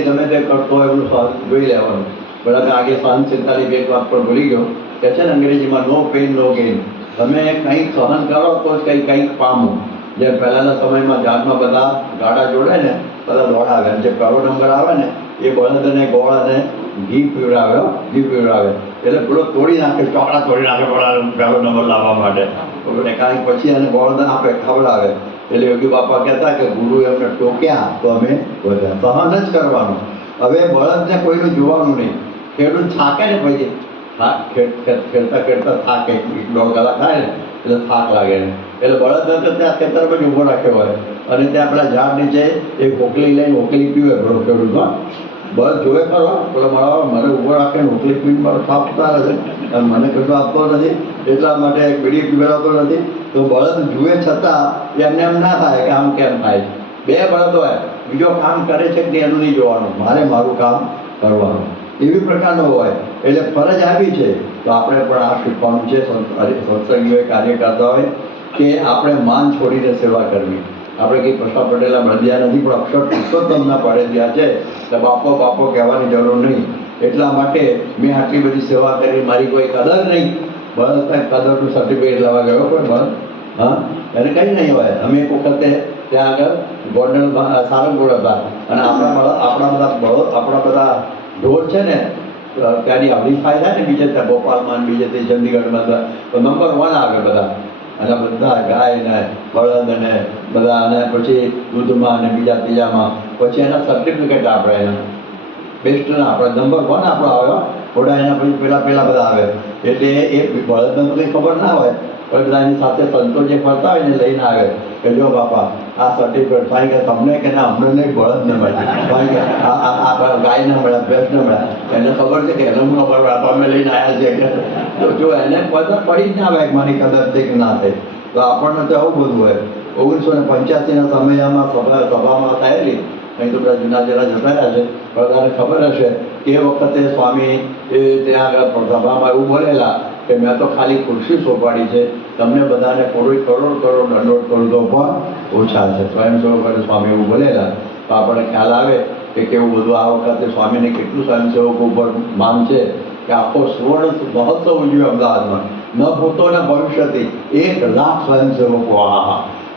કરતો હોય એનું જોઈ લેવાનું. બરાબર. આગે સહનશીલતાની એક વાત પણ ભૂલી ગયો. કે છે ને અંગ્રેજીમાં નો પેઇન નો ગેઇન. તમે કંઈક સહન કરો તો જ કંઈક પામો. જેમ પહેલાંના સમયમાં ઝાડમાં બધા ગાડા જોડે ને બધા દોડાવે. જે પહેલો નંબર આવે ને એ બળદ અને ગોળ અને ઘી પીવડાવે. એટલે પેલો તોડી નાખે, ચોકડા તોડી નાખે પહેલો નંબર લાવવા માટે. કારણ કે પછી એને ગોળ આપે, ખવડાવે. એટલે યોગી બાપા કહેતા કે ગુરુ એમને ટોક્યા તો અમે વધ્યા. સહન જ કરવાનું. હવે બળદને કોઈનું જોવાનું નહીં. ખેડૂત થાકે ને પછી ખેડતા થાકે, 1-1.5 કલાક થાય ને એટલે થાક લાગે ને. એટલે બળદ તો ત્યાં ખેતરમાં જ ઊભો રાખ્યો હોય અને ત્યાં આપણા ઝાડ નીચે એ ઓકલી લઈને ઓકલી પીવે પેલો ખેડૂતમાં. બળદ જોવે ખરો પેલો મળવા મને ઊભો રાખે ને ઓકલી પીને મારો થાપ ઉતારે છે અને મને કશું આપતો નથી. એટલા માટે બીડી પીવડાવતો નથી. તો બળદ જુએ છતાં એમને એમ ના થાય કે આમ કેમ થાય. 2 બળદ હોય, બીજો કામ કરે છે કે એનું નહીં જોવાનું, મારે મારું કામ કરવાનું. એવી પ્રકારનો હોય. એટલે ફરજ આવી છે. તો આપણે પણ આ શીખવાનું છે. સત્સંગીઓએ કાર્ય કરતા હોય કે આપણે માન છોડીને સેવા કરવી. આપણે કંઈ પ્રશ્ન પટેલા મળ્યા નથી, પણ અક્ષર પુરુષોત્તમના પડેલા છે. તો બાપો કહેવાની જરૂર નહીં. એટલા માટે મેં આટલી બધી સેવા કરી, મારી કોઈ કદર નહીં. બળદ કાંઈ કદરનું સર્ટિફિકેટ લેવા ગયો કોઈ બળદ? હા, એને કંઈ નહીં હોય. અમે એક વખતે ત્યાં આગળ ગોંડલ સારંગપુર હતા અને આપણા બધા ઢોર છે ને ત્યાંની હરીફાઈ થાય ને બીજે ત્યાં ભોપાલમાં, બીજે તે ચંદીગઢમાં તો નંબર 1 આવે બધા. અને બધા ગાય ને બળદ ને બધા, અને પછી દૂધમાં અને બીજા ત્રીજામાં પછી એના સર્ટિફિકેટ આપણે એના બેસ્ટના આપણે નંબર 1 આપણો આવ્યો. થોડા એના પછી પેલા બધા આવે. એટલે એ બળદને તો કંઈ ખબર ના હોય, પણ બધા એની સાથે સંતો જે ફરતા હોય ને લઈને આવે કે જો બાપા આ સર્ટિફિકેટ થાય કે તમને કે ના અમને નહીં, બળદને મળે. કારણ કે આ ગાયને મળ્યા, ભેંસને મળ્યા. એને ખબર છે કે એને હું ખબર તો અમે લઈને આવ્યા છીએ. તો જો એને કદર પડી જ ના આવે મારી કદર છે કે ના થાય. તો આપણને તો આવું બધું હોય. 1985ના સમયમાં સભામાં થયેલી, અહીં તો બધા જૂના જરા જતા રહ્યા છે, બધાને ખબર હશે કે એ વખતે સ્વામી એ ત્યાં આગળ સભામાં એવું બોલેલા કે મેં તો ખાલી ખુરશી સોંપાડી છે, તમને બધાને કરોડ દંડોત કરું તો પણ ઓછા છે. સ્વયંસેવકોને સ્વામી એવું બોલેલા. તો આપણને ખ્યાલ આવે કે કેવું બધું આ વખતે સ્વામીને કેટલું સ્વયંસેવકો ઉપર માન છે કે આખો સુવર્ણ મહોત્સવ ઉજવ્યો અમદાવાદમાં. ન ભૂતો ને ભવિષ્યથી 1 લાખ સ્વયંસેવકો.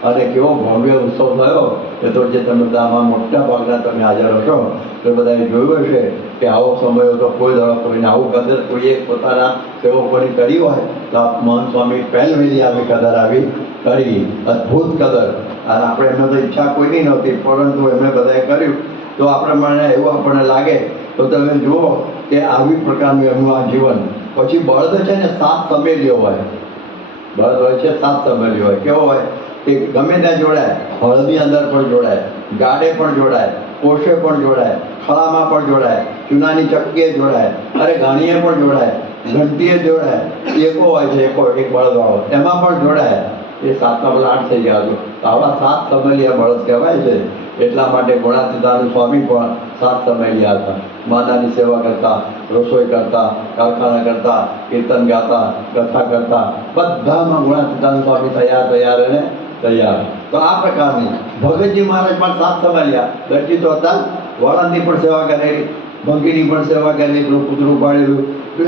અને કેવો ભવ્ય ઉત્સવ થયો કે તો જે તમે બધામાં મોટા ભાગના તમે હાજર હશો તો બધાએ જોયું હશે કે આવો સમય તો કોઈ દળો કોઈને આવું કદર કોઈએ પોતાના સેવકોની કરી હોય તો મહંત સ્વામી પહેલવેલી આવી કદર આવી કરી. અદ્ભુત કદર. અને આપણે એમને તો ઈચ્છા કોઈની નહોતી, પરંતુ એમણે બધાએ કર્યું. તો આપણે મને એવું આપણને લાગે તો તમે જુઓ કે આવી પ્રકારનું એમનું આ જીવન. પછી બળદ છે ને 7 સમેલીઓ હોય. બળદ હોય છે 7 સમેલીઓ હોય. કેવો હોય કે ગમે ત્યાં જોડાય, હળની અંદર પણ જોડાય, ગાડે પણ જોડાય, કોષે પણ જોડાય, ખળામાં પણ જોડાય, ચૂનાની ચક્કીએ જોડાય, અરે ઘાણીએ પણ જોડાય, ઘંટીએ જોડાય, એકો હોય છે એક બળદવાળો એમાં પણ જોડાય. એ 7 8 થઈ ગયા હતો. તો આવા 7 સમેલિયા બળદ કહેવાય છે. એટલા માટે ગુણાતીતાનંદ સ્વામી પણ 7 સમેલિયા હતા. માતાની સેવા કરતા, રસોઈ કરતા, કારખાના કરતા, કીર્તન ગાતા, કથા કરતા, બધામાં ગુણાતીતાનંદ સ્વામી તૈયાર અને તૈયાર. તો આ પ્રકારની ભગતજી મહારાજ પણ 7 સમેલિયા. દરજી તો હતા, વળણની પણ સેવા કરેલી, ભંગીની પણ સેવા કરેલી, કૂતરું પાડેલું,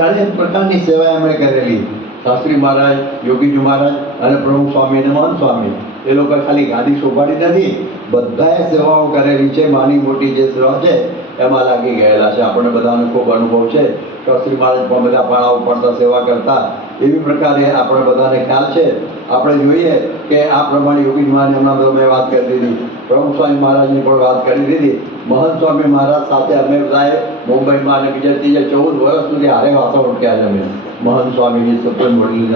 અનેક પ્રકારની સેવા એમણે કરેલી. શાસ્ત્રી મહારાજ, યોગીજી મહારાજ અને પ્રમુખ સ્વામી અને મહંત સ્વામી એ લોકોએ ખાલી ગાદી શોભાડી નથી, બધાએ સેવાઓ કરેલી છે. નાની મોટી જે સેવા છે એમાં લાગી ગયેલા છે. આપણને બધાને ખૂબ અનુભવ છે. શાસ્ત્રી મહારાજ પણ બધા પાણા ઉપાડતા સેવા કરતા. એવી પ્રકારે આપણે બધાને ખ્યાલ છે. આપણે જોઈએ કે આ પ્રમાણે યોગી મહારાજ એમના મેં વાત કરી દીધી, પ્રમુખ સ્વામી મહારાજની પણ વાત કરી દીધી. મહંત સ્વામી મહારાજ સાથે અમે બધાએ મુંબઈમાં અને બીજા 14 વર્ષ સુધી હારે વાસો ઉઠ્યા છે અમે. મહંત સ્વામીની સત્સંગ વડીલ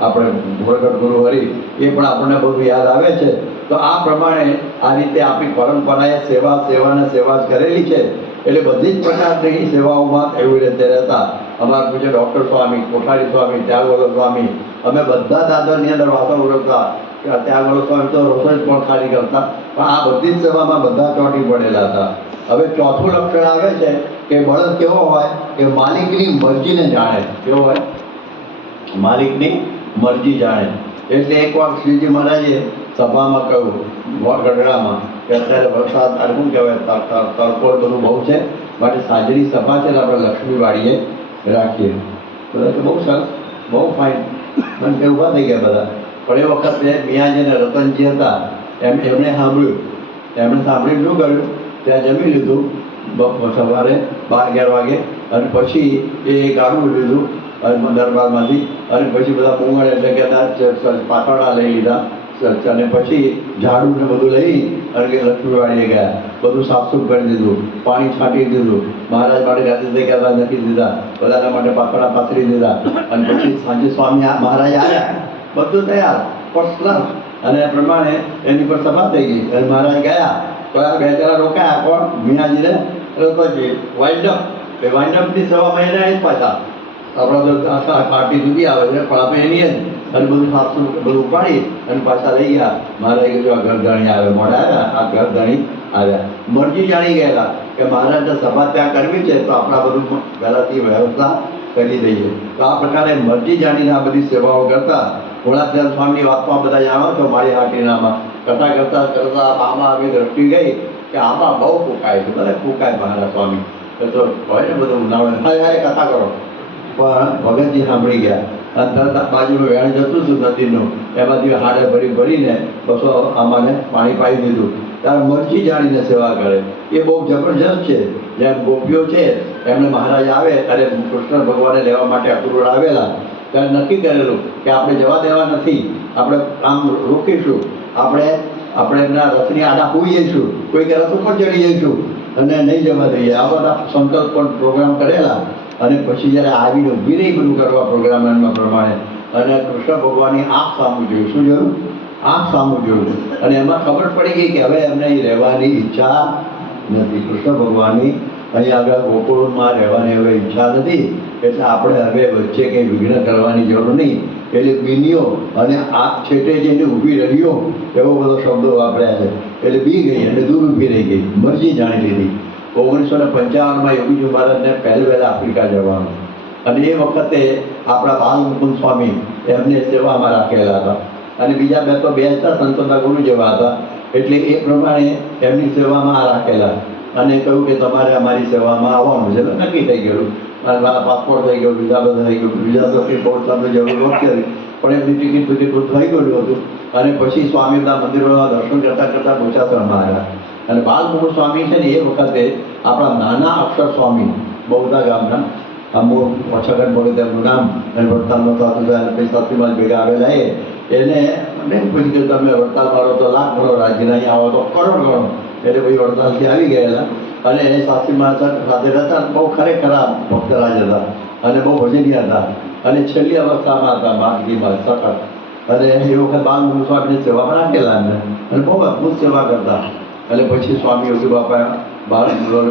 આપણે પ્રગટ ગુરુ હરિ એ પણ આપણને બધું યાદ આવે છે. તો આ પ્રમાણે આ રીતે આપણી પરંપરાએ સેવા જ કરેલી છે. એટલે બધી જ પ્રકારની સેવાઓમાં એવી રીતે રહેતા. અમારા પૂજ્ય ડૉક્ટર સ્વામી, કોઠારી સ્વામી, ત્યાગવલ્લભ સ્વામી, અમે બધા દાદરની અંદર વાતો કરતા. ત્યાગવલ્લભ સ્વામી તો રસોઈ પણ ખાલી કરતા, પણ આ બધી જ સેવામાં બધા ચોંટી પડેલા હતા. હવે ચોથું લક્ષણ આવે છે કે બળદ કેવો હોય કે માલિકની મરજીને જાણે. કેવો હોય? માલિકની મરજી જાણે. એટલે એકવાર શ્રીજી મહારાજે સભામાં કહ્યું ગઢડામાં કે અત્યારે વરસાદ શું કહેવાય તડકો બધું બહુ છે, માટે સાંજની સભા છે ને આપણે લક્ષ્મીવાડીએ રાખીએ. બધા તો બહુ સરસ, બહુ ફાઇન. મને કે ઊભા થઈ ગયા બધા. પણ એ વખતે મિયાજી અને રતનજી હતા, એમણે સાંભળીને શું કર્યું, ત્યાં જમી લીધું સવારે 12-11 વાગે, અને પછી એ ગાડું લીધું દરબારમાંથી, અને પછી બધા પૂંગળ એટલે કે પાટોળા લઈ લીધા, અને પછી ઝાડુ ને બધું લઈ અને લક્ષ્મીવાડીએ ગયા. બધું સાફસૂફ કરી દીધું, પાણી છાંટી દીધું, મહારાજ માટે ગાદી કહેવા નથી દીધા, બધાના માટે પાતળા પાથરી દીધા. અને પછી સાંજે સ્વામી મહારાજ આવ્યા, બધું તૈયાર, ફર્સ્ટ ક્લાસ. અને એ પ્રમાણે એની પર સભા થઈ ગઈ. અને મહારાજ ગયા તો આ બે જણા રોકાયા, પણ મિયાજીને રતનજી વાઇન્ડઅપની સેવામાં એને જ પાછા. આપણા તો પાર્ટી જુદી આવે છે, પણ આપણે એની જ. અને બધું સાફસૂફ બધું ઉપાડી અને પાછા લઈ ગયા. મહારાજ કીધું આ ઘરધણી આવે, મોડા આવ્યા, આ ઘરધણી આવ્યા. મરજી જાણી ગયેલા કે મહારાજને સભા ત્યાં કરવી છે, તો આપણા બધું પહેલાંથી વ્યવસ્થા કરી દઈએ. તો આ પ્રકારે મરજી જાણીને આ બધી સેવાઓ કરતા. ગુણાત્યાન સ્વામીની વાતમાં બધા જાણો છો, મારી હાટીનામાં કથા કરતા આમાં આવી દ્રષ્ટિ ગઈ કે આમાં બહુ ફૂંકાય છે, બધા ફૂંકાય મહારાજ સ્વામી. તો હોય ને બધું ઉનાળે હાય કથા કરો. પણ ભગતજી સાંભળી ગયા. અને તરત બાજુનું વેણ જતું હતું નદીનું, એમાંથી હાડે ભરીને બસો આમાંને પાણી પાઈ દીધું. ત્યારે મરજી જાણીને સેવા કરે એ બહુ જબરજસ્ત છે. જેમ ગોપીઓ છે, એમને મહારાજ આવે ત્યારે કૃષ્ણ ભગવાનને લેવા માટે અક્રૂર આવેલા, ત્યારે નક્કી કરેલું કે આપણે જવા દેવા નથી, આપણે આમ રોકીશું, આપણે એમના રથની આડા હોઈ જઈશું, કોઈક રથ ઉપર ચડી જઈશું અને નહીં જવા દઈએ. આ બધા સંકલ્પ પણ પ્રોગ્રામ કરેલા. અને પછી જ્યારે આવીને ઊભી રહી બધું કરવા પ્રોગ્રામમાં પ્રમાણે, અને કૃષ્ણ ભગવાનની આંખ સામું જોયું. શું જોયું? આંખ સામું જોયું. અને એમાં ખબર પડી ગઈ કે હવે એમને અહીં રહેવાની ઈચ્છા નથી. કૃષ્ણ ભગવાનની અહીં આગળ ગોકુળમાં રહેવાની હવે ઈચ્છા નથી. એટલે આપણે હવે વચ્ચે કંઈ વિઘ્ન કરવાની જરૂર નહીં. એટલે બીનીઓ અને આંખ છેટે જઈને ઊભી રહ્યો, એવો બધો શબ્દો વાપર્યા છે. એટલે બી ગઈ અને દૂર ઊભી રહી ગઈ, મરજી જાણી લીધી. 1955માં યોગીજી મહારાજને વહેલા આફ્રિકા જવાનું, અને એ વખતે આપણા બાલમુકુંદ સ્વામી એમને સેવામાં રાખેલા હતા. અને બીજા બે સંતોના ગુરુ જેવા હતા. એટલે એ પ્રમાણે એમની સેવામાં રાખેલા. અને કહ્યું કે તમારે અમારી સેવામાં આવવાનું છે. નક્કી થઈ ગયેલું. મારા પાસપોર્ટ થઈ ગયો, વિઝા બધું થઈ ગયું. વિઝા તો પોતાની જરૂર નહોતી, પણ એમની ટિકિટ થઈ ગયેલું હતું. અને પછી સ્વામીના મંદિરોના દર્શન કરતાં બોચાસણમાં આવ્યા. અને બાલમુકુંદ સ્વામી છે ને, એ વખતે આપણા નાના અક્ષર સ્વામી બહુધા ગામના, અમુક છગન ભગત એમનું નામ, અને વડતાલમાં થતું થાય, પછી સાસરીમાં ભેગા આવેલા. એને નહીં પૂછી કે તમે વડતાલ મારો તો લાખ ભરો, રાજ્યના અહીંયા આવો તો કરોડ ગણો. એટલે પછી વડતાલથી આવી ગયેલા. અને એ સાસરીમાં સાથે રહેતા. બહુ ખરેખરા ભક્તરાજ હતા અને બહુ ભજનીય હતા. અને છેલ્લી અવસ્થામાં હતા માંદગીમાં સખત. અને એ વખત બાલમુકુંદ સ્વામીની સેવામાં રાખેલા એમને, અને બહુ અદભુત સેવા કરતા. અને પછી સ્વામી યોગી બાપા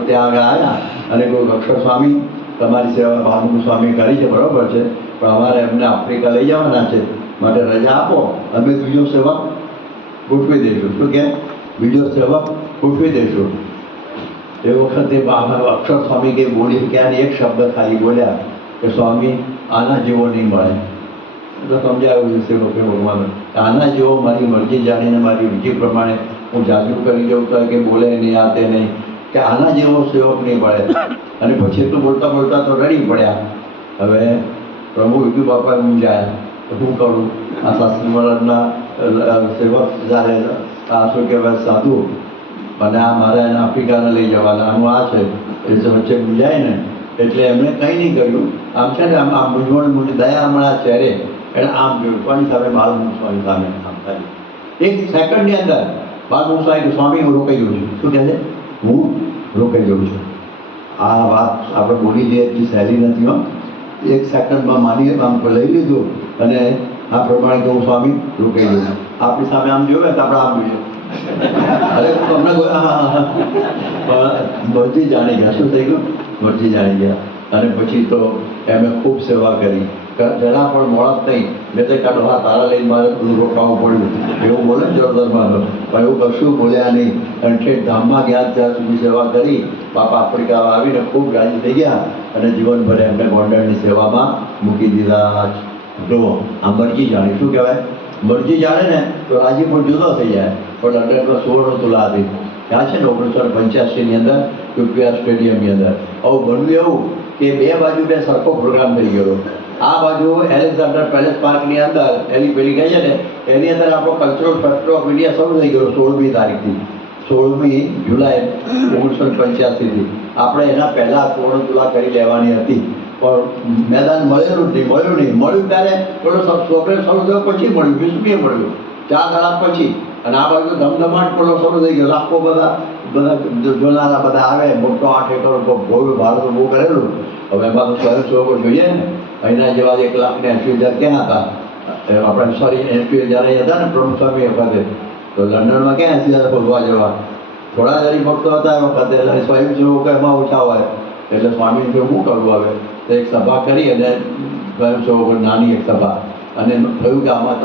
ત્યાં આગળ આવ્યા અને કોઈ અક્ષર સ્વામી તમારી સેવા બાલમુકુંદ સ્વામી કરી છે, બરાબર છે, પણ અમારે એમને આફ્રિકા લઈ જવાના છે, માટે રજા આપો, અમે બીજો સેવક ગોઠવી દઈશું. શું કે બીજો સેવક ગોઠવી દઈશું. એ વખતે અક્ષર સ્વામી કે બોલી ક્યારે એક શબ્દ ખાલી બોલ્યા કે સ્વામી આના જેવો નહીં મળે. તો સમજાવ્યું સેવકે ભગવાન આના જેવો મારી મરજી જાણીને મારી વિધિ પ્રમાણે હું જાજુ કરી જવું તો કે બોલે નહીં, આ તે નહીં, કે આના જેવો સેવક નહીં મળે. અને પછી એટલું બોલતા તો રડી પડ્યા. હવે પ્રભુ વિજુ બાપા મૂંઝાયા તો શું કરું? આ શાસ્ત્રી મહારાજના સેવક જ્યારે આ શું કહેવાય સાધુ, અને આ મારે એને આફ્રિકાને લઈ જવાના, આનું આ છે, એટલે વચ્ચે મૂંઝાય ને. એટલે એમણે કંઈ નહીં કર્યું. આમ છે ને, આમ મૂંઝવણ દયા હમણાં ચહેરે એને આમ જોયું, કોની સામે? બાલમુકુંદ સ્વામી સામે. આમ થાય એક સેકન્ડની અંદર બાલમુકુંદ સ્વામી હું રોકાઈ ગયું છું. શું કહે છે? હું રોકાઈ ગયું છું. આ વાત આપણે બોલી જઈએ એટલી સહેલી નથી હો. એક સેકન્ડમાં માની આમ લઈ લીધું અને આ પ્રમાણે તો હું સ્વામી રોકાઈ ગયું. આપણી સામે આમ જોયું તો આપણે આમ જોઈએ. અરે તમને મરજી જાણી ગયા. શું થઈ ગયું? મરજી જાણી ગયા. અને પછી તો એમને ખૂબ સેવા કરી. જરા પણ મોડત નહીં. મેં તો કાઢો હા તારા લઈને મારે બધું રોકાવું પડ્યું એવું બોલે ને જોરદારમાં. પણ એવું કશું બોલ્યા નહીં. અને ઠેઠ ધામમાં ગયા ત્યાં સુધી સેવા કરી. બાપા આફ્રિકામાં આવીને ખૂબ રાજી થઈ ગયા અને જીવનભર એમને ગોંડલની સેવામાં મૂકી દીધા. જો આ મરજી જાણી. શું કહેવાય? મરજી જાણે ને તો રાજી પણ જુદો થઈ જાય. પણ લંડનમાં 16 તુલા હતી. ત્યાં છે ને 1985ની અંદર યુપીઆર સ્ટેડિયમની અંદર આવું બન્યું એવું કે બે બાજુ બે સરખો પ્રોગ્રામ થઈ ગયો. આ બાજુ એલેક્ઝાન્ડર પેલેસ પાર્કની અંદર એની પેલી કહે છે ને એની અંદર આપણો કલ્ચરલ ફેસ્ટિવલ ઓફ ઇન્ડિયા શરૂ થઈ ગયો 16મી તારીખથી. 16મી જુલાઈ 1985થી. આપણે એના પહેલાં 16 તુલા કરી લેવાની હતી પણ મેદાન મળ્યું ત્યારે પેલો સોફ્ટવેર શરૂ થયો પછી મળ્યું. વિશ્વએ મળ્યું 4 કલાક પછી. અને આ બાજુ ધમધમાટ પેલો શરૂ થઈ ગયો. લાખો બધા જોનારા બધા આવે. મોટો 8 એકર ભવ્ય ભારત ઊભું કરેલું. હવે એમાં તો સ્વયંસેવકો જોઈએ ને. અહીંના જેવા 1,80,000 ક્યાં હતા? આપણે સોરી 80,000 હતા ને પ્રમુખ સ્વામી વખતે. તો લંડનમાં ક્યાં 80,000 ભગવા જેવા? થોડા જ હરિભક્તો હતા એ વખતે. એટલે સ્વયંસેવકો એમાં ઓછા હોય. એટલે સ્વામી શું કરવું હવે? તો એક સભા કરી અને સ્વયંસેવકો નાની એક સભા. અને થયું કે આમાં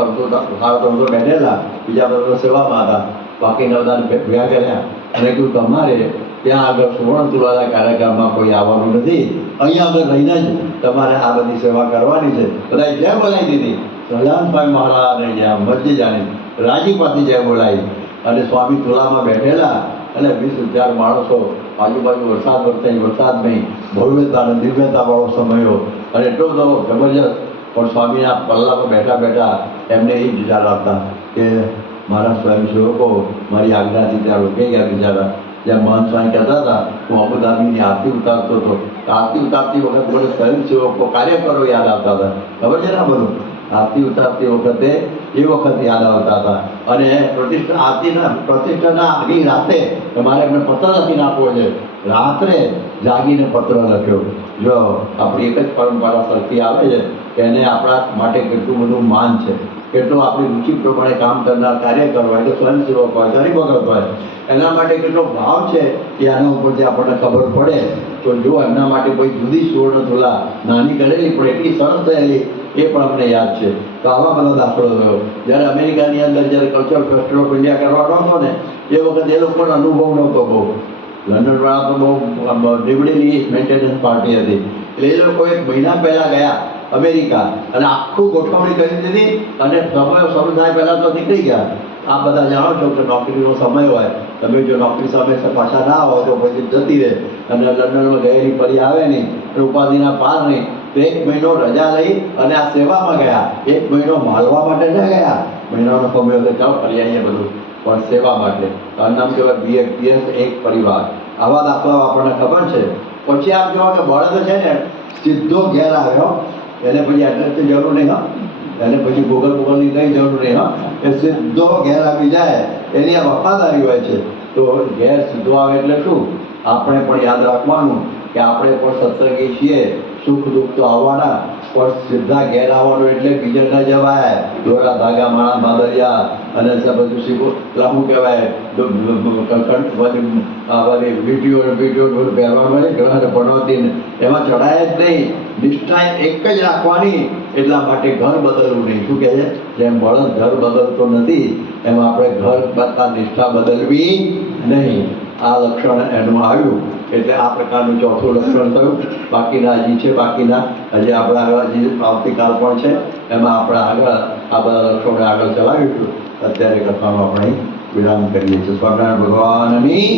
સારો બેઠેલા બીજા બધા સેવામાં હતા. બાકીના બધા ભેગા કર્યા અને કહ્યું તમારે ત્યાં આગળ 16 તુલાના કાર્યક્રમમાં કોઈ આવવાનું નથી. અહીંયા આગળ રહીને જ તમારે આ બધી સેવા કરવાની છે. બધાએ જય બોલાવી દીધી. સહજાનભાઈ મહારાજને જ્યાં મરજી જાણી રાજીપાથી જય બોલાવી. અને સ્વામી તુલામાં બેઠેલા અને 20,000 માણસો આજુબાજુ વરસાદ વરસાઈ વરસાદ નહીં ભવ્યતા અને દિવ્યતાવાળો સમયો અને એટલો બધો જબરજસ્ત. પણ સ્વામીના પલ્લામાં બેઠા બેઠા એમને એ વિચાર આવતા કે મારા સ્વયંસેવકો મારી આજ્ઞાથી ત્યાં રોકાઈ ગયા બિચારા. જ્યાં મહંત સ્વામી કહેતા હતા હું અબુધાબીની આરતી ઉતારતો હતો. આરતી ઉતારતી વખત મને સ્વયંસેવકો કાર્યકરો યાદ આવતા હતા. ખબર છે ને બધું? આરતી ઉતારતી વખતે એ વખત યાદ આવતા હતા. અને પ્રતિષ્ઠાના આગી રાતે મારે એમને પત્ર લખીને આપવો છે. રાત્રે જાગીને પત્ર લખ્યો. જો આપણી એક જ પરંપરા સરખી આવે છે કે એને આપણા માટે કેટલું બધું માન છે. કેટલું આપણી રુચિ પ્રમાણે કામ કરનાર કાર્યકર હોય કે સ્વયંસેવક હોય હરિભગત હોય એના માટે કેટલો ભાવ છે એ આના ઉપરથી આપણને ખબર પડે. તો જો એમના માટે કોઈ જુદી 16 તુલા નાની કરેલી પણ એટલી સરસ થયેલી એ પણ અમને યાદ છે. તો આવા બધા દાખલો થયો. જ્યારે અમેરિકાની અંદર જ્યારે કલ્ચરલ ફેસ્ટિવલ ઓફ ઇન્ડિયા કરવાનો હતો ને એ વખતે એ લોકોનો અનુભવ નહોતો બહુ. લંડનવાળા તો બહુ નીવડેલી મેન્ટેનન્સ પાર્ટી હતી. એટલે એ લોકો 1 મહિના પહેલાં ગયા અમેરિકા અને આખું ગોઠવણી કરી દીધી અને સમય શરૂ થાય પહેલાં તો નીકળી ગયા. આ બધા જાણો છો કે નોકરીનો સમય હોય. તમે જો નોકરી સમયસર પાછા ના આવો તો પછી જતી રહે અને લંડનમાં ગયેલી ફરી આવે નહીં. ઉપાધિના પાર નહીં. તો 1 મહિનો રજા લઈ અને આ સેવામાં ગયા. 1 મહિનો માલવા માટે ન ગયા. મહિનાનો સમય હતો ચાલો ફરી આવીએ બધું પણ સેવા માટે. આનું નામ કહેવાય BS એક પરિવાર. આવા દાખલાઓ આપણને ખબર છે. પછી આપ જોવા કે બળદ છે ને સીધો ઘેર આવ્યો. એને પછી એડ્રેસની જરૂર નહીં. એને પછી ગૂગલની કંઈ જરૂર નહીં. એ સીધો ઘેર આવી જાય. એની આ વફાદારી હોય છે. તો ઘેર સીધો આવે એટલે શું? આપણે પણ યાદ રાખવાનું કે આપણે પણ સત્સંગી છીએ. સુખ દુઃખ તો આવવાના પણ સીધા ઘેર આવવાનું એટલે બીજે ન જવાય. દોરા ધાગા માણા બાદરિયા અને બધું શીખો એટલે શું કહેવાય વીટીઓ પહેરવાનું ઘણા ભણવાથી એમાં ચડાય જ નહીં. નિષ્ઠા એક જ રાખવાની. એટલા માટે ઘર બદલવું નહીં. શું કહે છે? જેમ બળદ ઘર બદલતો નથી એમાં આપણે ઘર બદલા નિષ્ઠા બદલવી નહીં. આ લક્ષણ એનું આવ્યું એટલે આ પ્રકારનું ચોથું લક્ષણ થયું. બાકીના હજી છે. બાકીના હજી આપણા આગળ હજી આવતીકાલ પણ છે. એમાં આપણે આગળ આ બધા લક્ષણોને આગળ ચલાવીશું. અત્યારે કથામાં આપણે વિરામ કરીએ છીએ. સ્વામિનારાયણ ભગવાનની